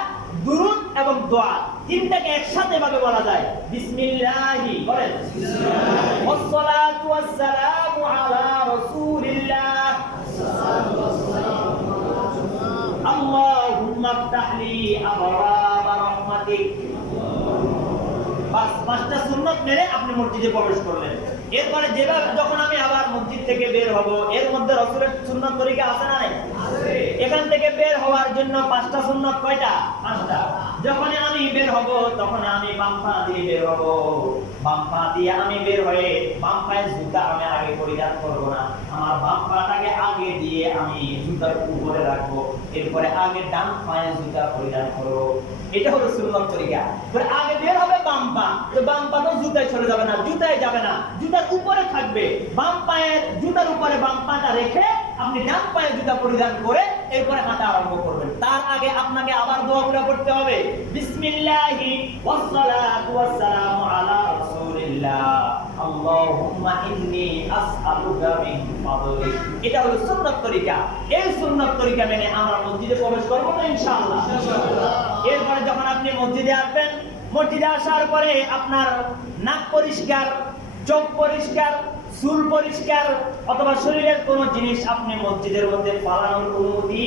দুরূদ এবং দোয়া, 3টাকে একসাথে এভাবে বলা যায়। বিসমিল্লাহি, বলেন বিসমিল্লাহ, ওয়াসসালাতু ওয়াসসালামু আলা রাসূলিল্লাহ, আল্লাহুম্মা ফতাহলি আবওয়াবা রাহমাতিক। বাস 5টা সুন্নাত মেনে আপনি মসজিদে প্রবেশ করলেন। এরপরে যেভাবে যখন আমি আবার মসজিদ থেকে বের হব, এর মধ্যে রাসূলের সুন্নাত তরিকা আছে না নাই? আছে। এখান থেকে বের হওয়ার জন্য 5টা সুন্নাত কয়টা? 5টা। যখন আমি বের হব, তখন আমি বাম পা দিয়ে বের হব। বাম পা দিয়ে আমি বের হয়ে বাম পায়ে জুতা আমি আগে পরিধান করব না, আমার বাম পাটাকে আগে দিয়ে আমি জুতার উপরে রাখবো, এরপরে আগে ডান পায়ে জুতা পরিধান করব। এটা হলো সুন্নাত তরিকা। পরে আগে বের হবে বাম পা, তো বাম পা তো জুতায় চলে যাবে না, জুতায় যাবে না, জুতার উপরে থাকবে। বাম পায়ের জুতার উপরে বাম পাটা রেখে আপনি ডান পায়ে জুতা পরিধান করে এরপরে হাঁটা আরম্ভ করবেন। তার আগে আপনাকে আবার দোয়াগুলো পড়তে হবে। বিসমিল্লাহি ওয়াসসালাতু ওয়াসসালামু আলা রাসূলিল্লাহ, আল্লাহুম্মা ইন্নী আসআলুকা মিন ফাদলিক। এটা হলো সুন্নাত তরিকা। এই সুন্নাত তরিকা মেনে আমরা মসজিদে প্রবেশ করব না ইনশাআল্লাহ? ইনশাআল্লাহ। এরপরে যখন আপনি মসজিদে আসবেন, মসজিদে আসার পরে আপনার নাক পরিষ্কার, চোখ পরিষ্কার, চুল পরিষ্কার অথবা শরীরের কোন জিনিস আপনি মসজিদের মধ্যে ফালানোর অনুমতি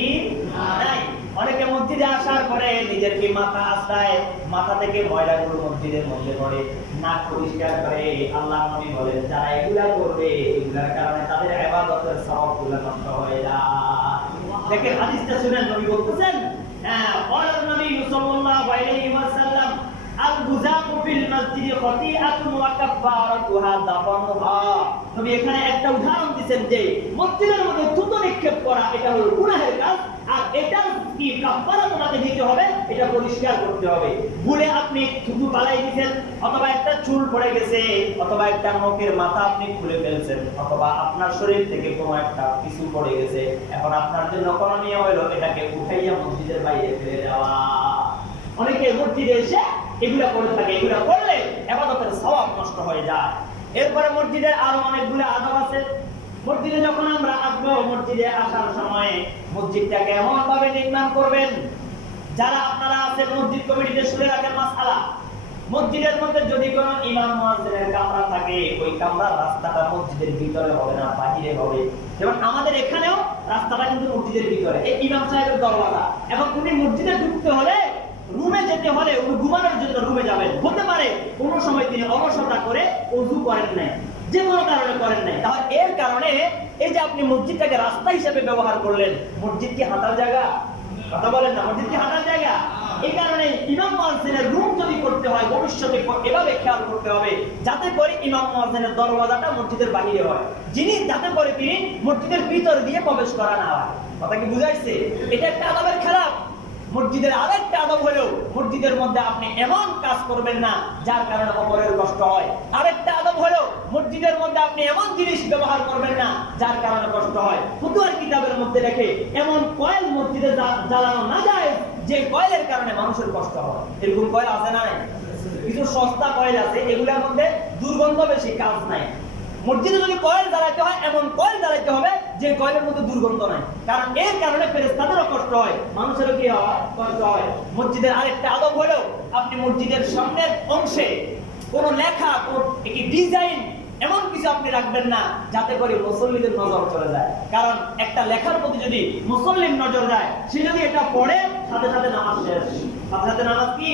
নাই। অনেকে মসজিদে আসার পরে নিজেরকে মাথা আশ্রায়, মাথা থেকে ময়লাগুলো মসজিদের মধ্যে পড়ে, নাক পরিষ্কার করে। আল্লাহ নবী বলেন, যারা এগুলা করবে, এগুলার কারণে তাদের ইবাদতের সওয়াবগুলো নষ্ট হয়ে যায়। দেখেন হাদিসটা শুনেন, নবী বলতেছেন قال النبي صلى الله عليه وسلم البزاق في المسجد خطيئة وكفارتها دفنها। নবী এখানে একটা উদাহরণ দিবেন যে মসজিদের মধ্যে থুতু নিক্ষেপ করা এটা হলো গুনাহের কাজ, আর এটা কি কাফারা তোমাকে দিতে হবে, এটা পরিষ্কার করতে হবে। ভুলে আপনি থুতু পালাই দিয়েছেন, অথবা একটা চুল পড়ে গেছে, অথবা একটা নখের মাথা আপনি খুলে ফেলছেন, অথবা আপনার শরীর থেকে কোনো একটা কিছু পড়ে গেছে, এখন আপনার জন্য করণীয় হলো এটাকে উঠাইয়া মসজিদের বাইরে ফেলে দেওয়া। অনেকে মসজিদে এসে এগুলা করে থাকে, এগুলা করলে ইবাদতের সওয়াব নষ্ট হয়ে যায়। এরপরে মসজিদের আরো অনেকগুলো আদব আছে। মসজিদে যখন আমরা আসবো, মসজিদে আসার সময় মসজিদটাকে এমন ভাবে নির্মাণ করবেন, যারা আপনারা আছেন মসজিদ কমিটিতে শুনে রাখেন মাসআলা, মসজিদের মধ্যে যদি কোনো ইমাম মুয়াজ্জিনের কামরা থাকে, ওই কামরার রাস্তাটা মসজিদের ভিতরে হবে না, বাহিরে হবে। যেমন আমাদের এখানেও রাস্তাটা কিন্তু মসজিদের ভিতরে, এই ইমাম সাহেবের দরওয়াজা। এখন উনি মসজিদে ঢুকতে হলে, রুমে যেতে হলে, উনি ঘুমানোর জন্য রুমে যাবেন, হতে পারে কোনো সময় তিনি অলসতা করে ওযু করেন নাই, যে কোনো কারণে করেন নাই, তাহলে এর কারণে এই যে আপনি মসজিদটাকে রাস্তা হিসেবে ব্যবহার করলেন, মসজিদ কি হাঁটার জায়গা? কথা বলেন না, মসজিদ কি হাঁটার জায়গা? এই কারণে ইমাম মুয়াজ্জিনের রুম যদি করতে হয়, ভবিষ্যতে এভাবে খেয়াল করতে হবে যাতে করে ইমাম মুয়াজ্জিনের দরওয়াজাটা মসজিদের বাইরে হয়, যিনি যাতে করে তিনি মসজিদের ভিতর দিয়ে প্রবেশ করা না হয়। কথা কি বুঝাইছে? এটা একটা আদবের খেলাফ। মসজিদের আরেকটা আদব হলো মসজিদের মধ্যে আপনি এমন কাজ করবেন না যার কারণে অপরের কষ্ট হয়। আরেকটা আদব হলো মসজিদের মধ্যে আপনি এমন জিনিস ব্যবহার করবেন না যার কারণে কষ্ট হয়। ফতোয়ার কিতাবের মধ্যে লেখে এমন কয়েল মসজিদে জ্বালানো না যায় যে কয়েলের কারণে মানুষের কষ্ট হয়। এরকম কয়েল আছে না? কিছু সস্তা কয়েল আছে, এগুলোর মধ্যে দুর্গন্ধ বেশি, কাজ নাই। মসজিদে যদি কয়েল জ্বালাইতে হয়, এমন কয়েল জ্বালাইতে হবে যে কয়েলের মধ্যে দুর্গন্ধ নাই, কারণ এর কারণে ফেরেশতাদেরও কষ্ট হয়, মানুষেরও কি হয়? কষ্ট হয়। মসজিদের আরেকটা আদব হলো আপনি মসজিদের সামনের অংশে কোনো লেখা, কোনো একটি ডিজাইন এমন কিছু আপনি রাখবেন না যাতে করে মুসল্লিদের নজর চলে যায়, কারণ একটা লেখার প্রতি যদি মুসল্লির নজর যায়, সে যদি এটা পড়ে সাথে সাথে নামাজ শেষ, সাথে সাথে নামাজ কি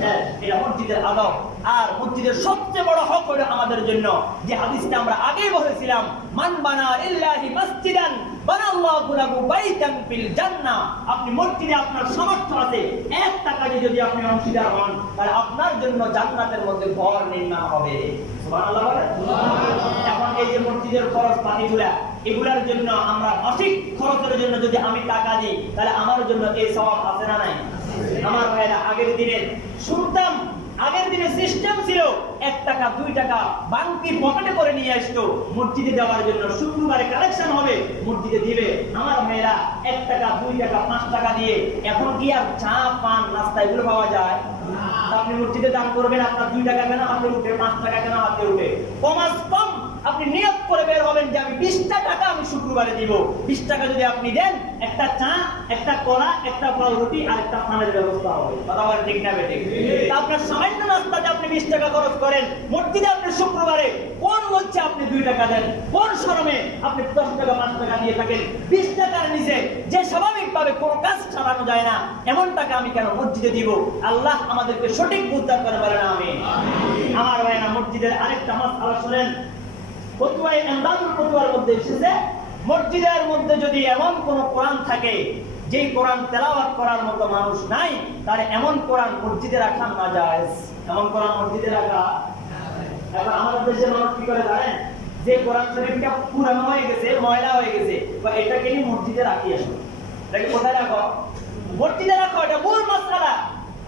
শেষ। এটা মসজিদের আদব। আর মসজিদের সবচেয়ে বড় হক হলো আমাদের জন্য যে হাদিসটা আমরা আগেই বলেছিলাম, মান বানা লিল্লাহি মাসজিদান বানাল্লাহু লাহু বাইতান ফিল জান্নাহ। আপনি মসজিদে আপনার সামর্থ্য আছে, 1 টাকা দিয়ে যদি আপনি অংশীদার হন, তাহলে আপনার জন্য জান্নাতের মধ্যে ঘর নির্মাণ হবে। সুবহানাল্লাহ বলেন। এখন এই যে মসজিদের খরচ পানিগুলা, এগুলার জন্য আমরা মাসিক খরচের জন্য যদি আমি টাকা দিই, তাহলে আমার জন্য এই সওয়াব আছে না নাই? আমার ভাইরা, আগের দিনে শুনতাম, আগের দিনে সিস্টেম ছিল 1 টাকা 2 টাকা বাংকি পকেটে করে নিয়ে আসতো মসজিদে দেওয়ার জন্য, শুক্রবারে কালেকশন হবে মসজিদে দিবে। আমার ভাইরা 1 টাকা 2 টাকা 5 টাকা দিয়ে এখন কি আর চা পান নাস্তা এগুলো পাওয়া যায়? আপনি মসজিদে দান করবেন, আপনার 2 টাকা কেন হাতে উঠে, 5 টাকা কেন হাতে উঠে? কমাস কম আপনি নিয়ত করে বের হবেন যে আমি 20টা টাকা আমি শুক্রবারে দিব। 20 টাকা যদি আপনি দেন, একটা চা, একটা কলা, একটা পাউরুটি আর একটা পানের ব্যবস্থা হবে। কথা বলেন ঠিক না বেঠিক? আপনার সামান্য নাস্তাতে আপনি 20 টাকা খরচ করেন, মসজিদে আপনি শুক্রবারে কোন লজ্জা আপনি 2 টাকা দেন, কোন শরমে আপনি 10 টাকা 5 টাকা দিয়ে থাকেন? 20 টাকার নিচে যে স্বাভাবিকভাবে কোনো কাজ চালানো যায় না, এমন টাকা আমি কেন মসজিদে দিব? আল্লাহ আমাদেরকে সঠিক বুঝদার করে বলেন আমিন। আমার ভাইরা, মসজিদের আরেকটা মাসআলা শুনেন। ফতোয়ায়ে ইমদাদুল ফতোয়ার মধ্যে এসেছে, মসজিদের মধ্যে যদি এমন কোন কোরআন থাকে যেই কোরআন তেলাওয়াত করার মতো মানুষ নাই, তাহলে এমন কোরআন মসজিদে রাখা নাজায়েজ। এমন কোরআন মসজিদে রাখা। এখন আমাদের দেশের মানুষ কি করে জানেন? যে কোরআন শরীফটা পুরানো হয়ে গেছে, ময়লা হয়ে গেছে, বা এটাকে নিয়ে মসজিদে রাখি আসো। এটাকে কোথায় রাখো? মসজিদে রাখো। এটা মূল মাসআলা।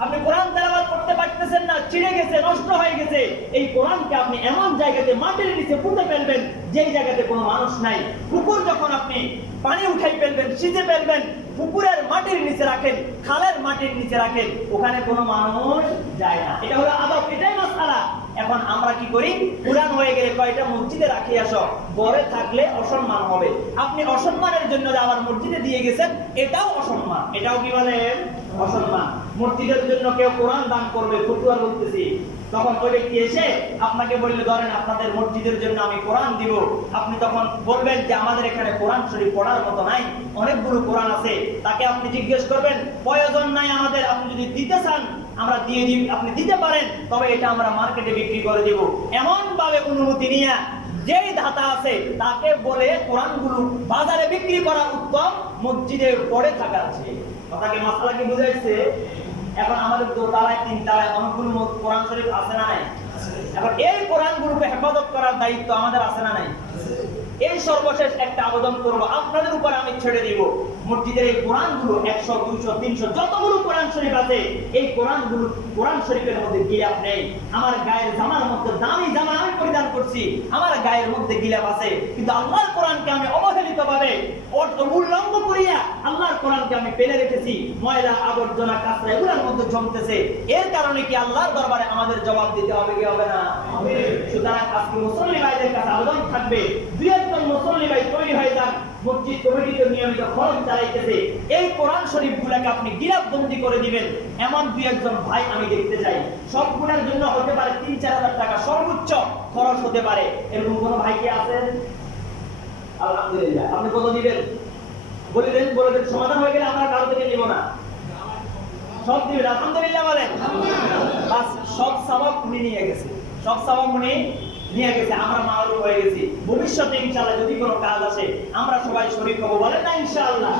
আপনি কোরআন তেলাওয়াত করতে পারতেছেন না, ছিঁড়ে গেছে, নষ্ট হয়ে গেছে, এই কোরআনকে আপনি এমন জায়গাতে মাটির নিচে পুঁতে ফেলবেন যেই জায়গাতে কোনো মানুষ নাই। পুকুর যখন আপনি পানি উঠাই ফেলবেন, সিঁচে ফেলবেন, পুকুরের মাটির নিচে রাখেন, খালের মাটির নিচে রাখেন, ওখানে কোনো মানুষ যায় না। এটা হলো আদব, এটাই মাসআলা। এখন আমরা কি করি? কোরআন হয়ে গেলে কয়টা মসজিদে রাখি আসো, ঘরে থাকলে অসম্মান হবে। আপনি অসম্মানের জন্য আবার মসজিদে দিয়ে গেছেন, এটাও অসম্মান। এটাও কি বলেন? অসম্মান। মসজিদের জন্য কেউ কোরআন দান করবে, ফতোয়া বলতেছি, তখন ওই ব্যক্তি এসে আপনাকে বললে, ধরেন আপনাদের মসজিদের জন্য আমি কোরআন দিব, আপনি তখন বলবেন যে আমাদের এখানে কোরআন শরীফ পড়ার মতো নাই, অনেকগুলো কোরআন আছে। তাকে আপনি জিজ্ঞেস করবেন, প্রয়োজন নাই আমাদের, আপনি যদি দিতে চান আমরা দিয়ে দিই, আপনি দিতে পারেন, তবে এটা আমরা মার্কেটে বিক্রি করে দেব। এমন ভাবে অনুমতি নিয়ে যেই দাতা আছে তাকে বলে কোরআনগুলো বাজারে বিক্রি করা উত্তম মসজিদের পরে থাকা আছে। কথাকে মাসালা কি বুঝাইছে? এখন আমাদের দোতলায় তিনতলায় অনেকগুলো কোরআন শরীফ আছে না নাই? এখন এই কোরআনগুলোকে হেফাজত করার দায়িত্ব আমাদের আছে না নাই? এই সর্বশেষ একটা আবেদন করব, আপনাদের উপর আমি ছেড়ে দিব। মসজিদের এই কোরআনগুলো 100 200 300 যতগুলো কোরআন শরীফ আছে, এই কোরআনগুলো কোরআন শরীফের মধ্যে গিলাফ নেই। আমার গায়ের জামার মধ্যে দামি জামা আমি পরিধান করছি, আমার গায়ের মধ্যে গিলাফ আছে, কিন্তু আল্লাহর কোরআনকে আমি অবহেলিতভাবে উল্লঙ্ঘ করিয়া আল্লাহর কোরআনকে আমি ফেলে রেখেছি। ময়লা আবর্জনা কাঁচরা এগুলোর মধ্যে জমতেছে। এর কারণে কি আল্লাহর দরবারে আমাদের জবাব দিতে হবে কি হবে না? সুতরাং আজকে মুসল্লি ভাইদের কাছে আবেদন থাকবে, দুই একজন মুসল্লি ভাই তৈরি হয়ে যান। মসজিদ কমিটিতে নিয়মিত খরচ চালাইতেছে, এই কোরআন শরীফ গুলাকে আপনি গিলাফবন্দি করে দিবেন এমন দুই একজন ভাই আমি দেখতে চাই। সবগুলোর জন্য হতে পারে 3-4 হাজার টাকা সর্বোচ্চ খরচ হতে পারে। এরকম কোন ভাই কি আছেন? আলহামদুলিল্লাহ। আপনি কত দিবেন বলে দেন, সমাধান হয়ে গেলে আমরা কারো থেকে নিব না, সব দিবেন। আলহামদুলিল্লাহ বলেন। বাস, সব সওয়াব উনি নিয়ে গেছে, সব সওয়াব উনি নিয়ে গেছে, আমরা মাহরুম হয়ে গেছি। ভবিষ্যতে ইনশাআল্লাহ যদি কোনো কাজ আসে আমরা সবাই শরীক হব, বলেন না ইনশাআল্লাহ?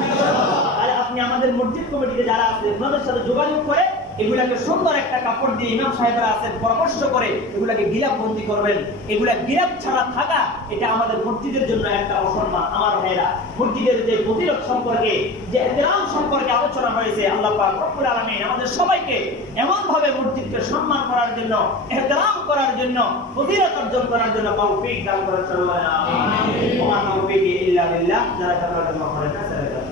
আর আপনি আমাদের মসজিদ কমিটিতে যারা আছে ওনাদের সাথে যোগাযোগ করে এগুলাকে সুন্দর একটা কাপড় দিয়ে ইমাম সাহেবরা আছেন পরামর্শ করে এগুলাকে গিলাফবন্দি করবেন। এগুলা গিলাফ ছাড়া থাকা এটা আমাদের মসজিদের জন্য একটা অসম্মান। আমার ভাইরা, মসজিদের যে ফজিলত সম্পর্কে, যে ইহতিরাম সম্পর্কে আলোচনা হয়েছে, আল্লাহ পাক রব্বুল আলামিন আমাদের সবাইকে এমন ভাবে মসজিদকে সম্মান করার জন্য, ইহতিরাম করার জন্য, ফজিলত অর্জন করার জন্য তৌফিক দান করেন। আমিন। ওয়া মা তৌফিকি ইল্লা বিল্লাহ। যারা কাফারাত মাফারাত সালাত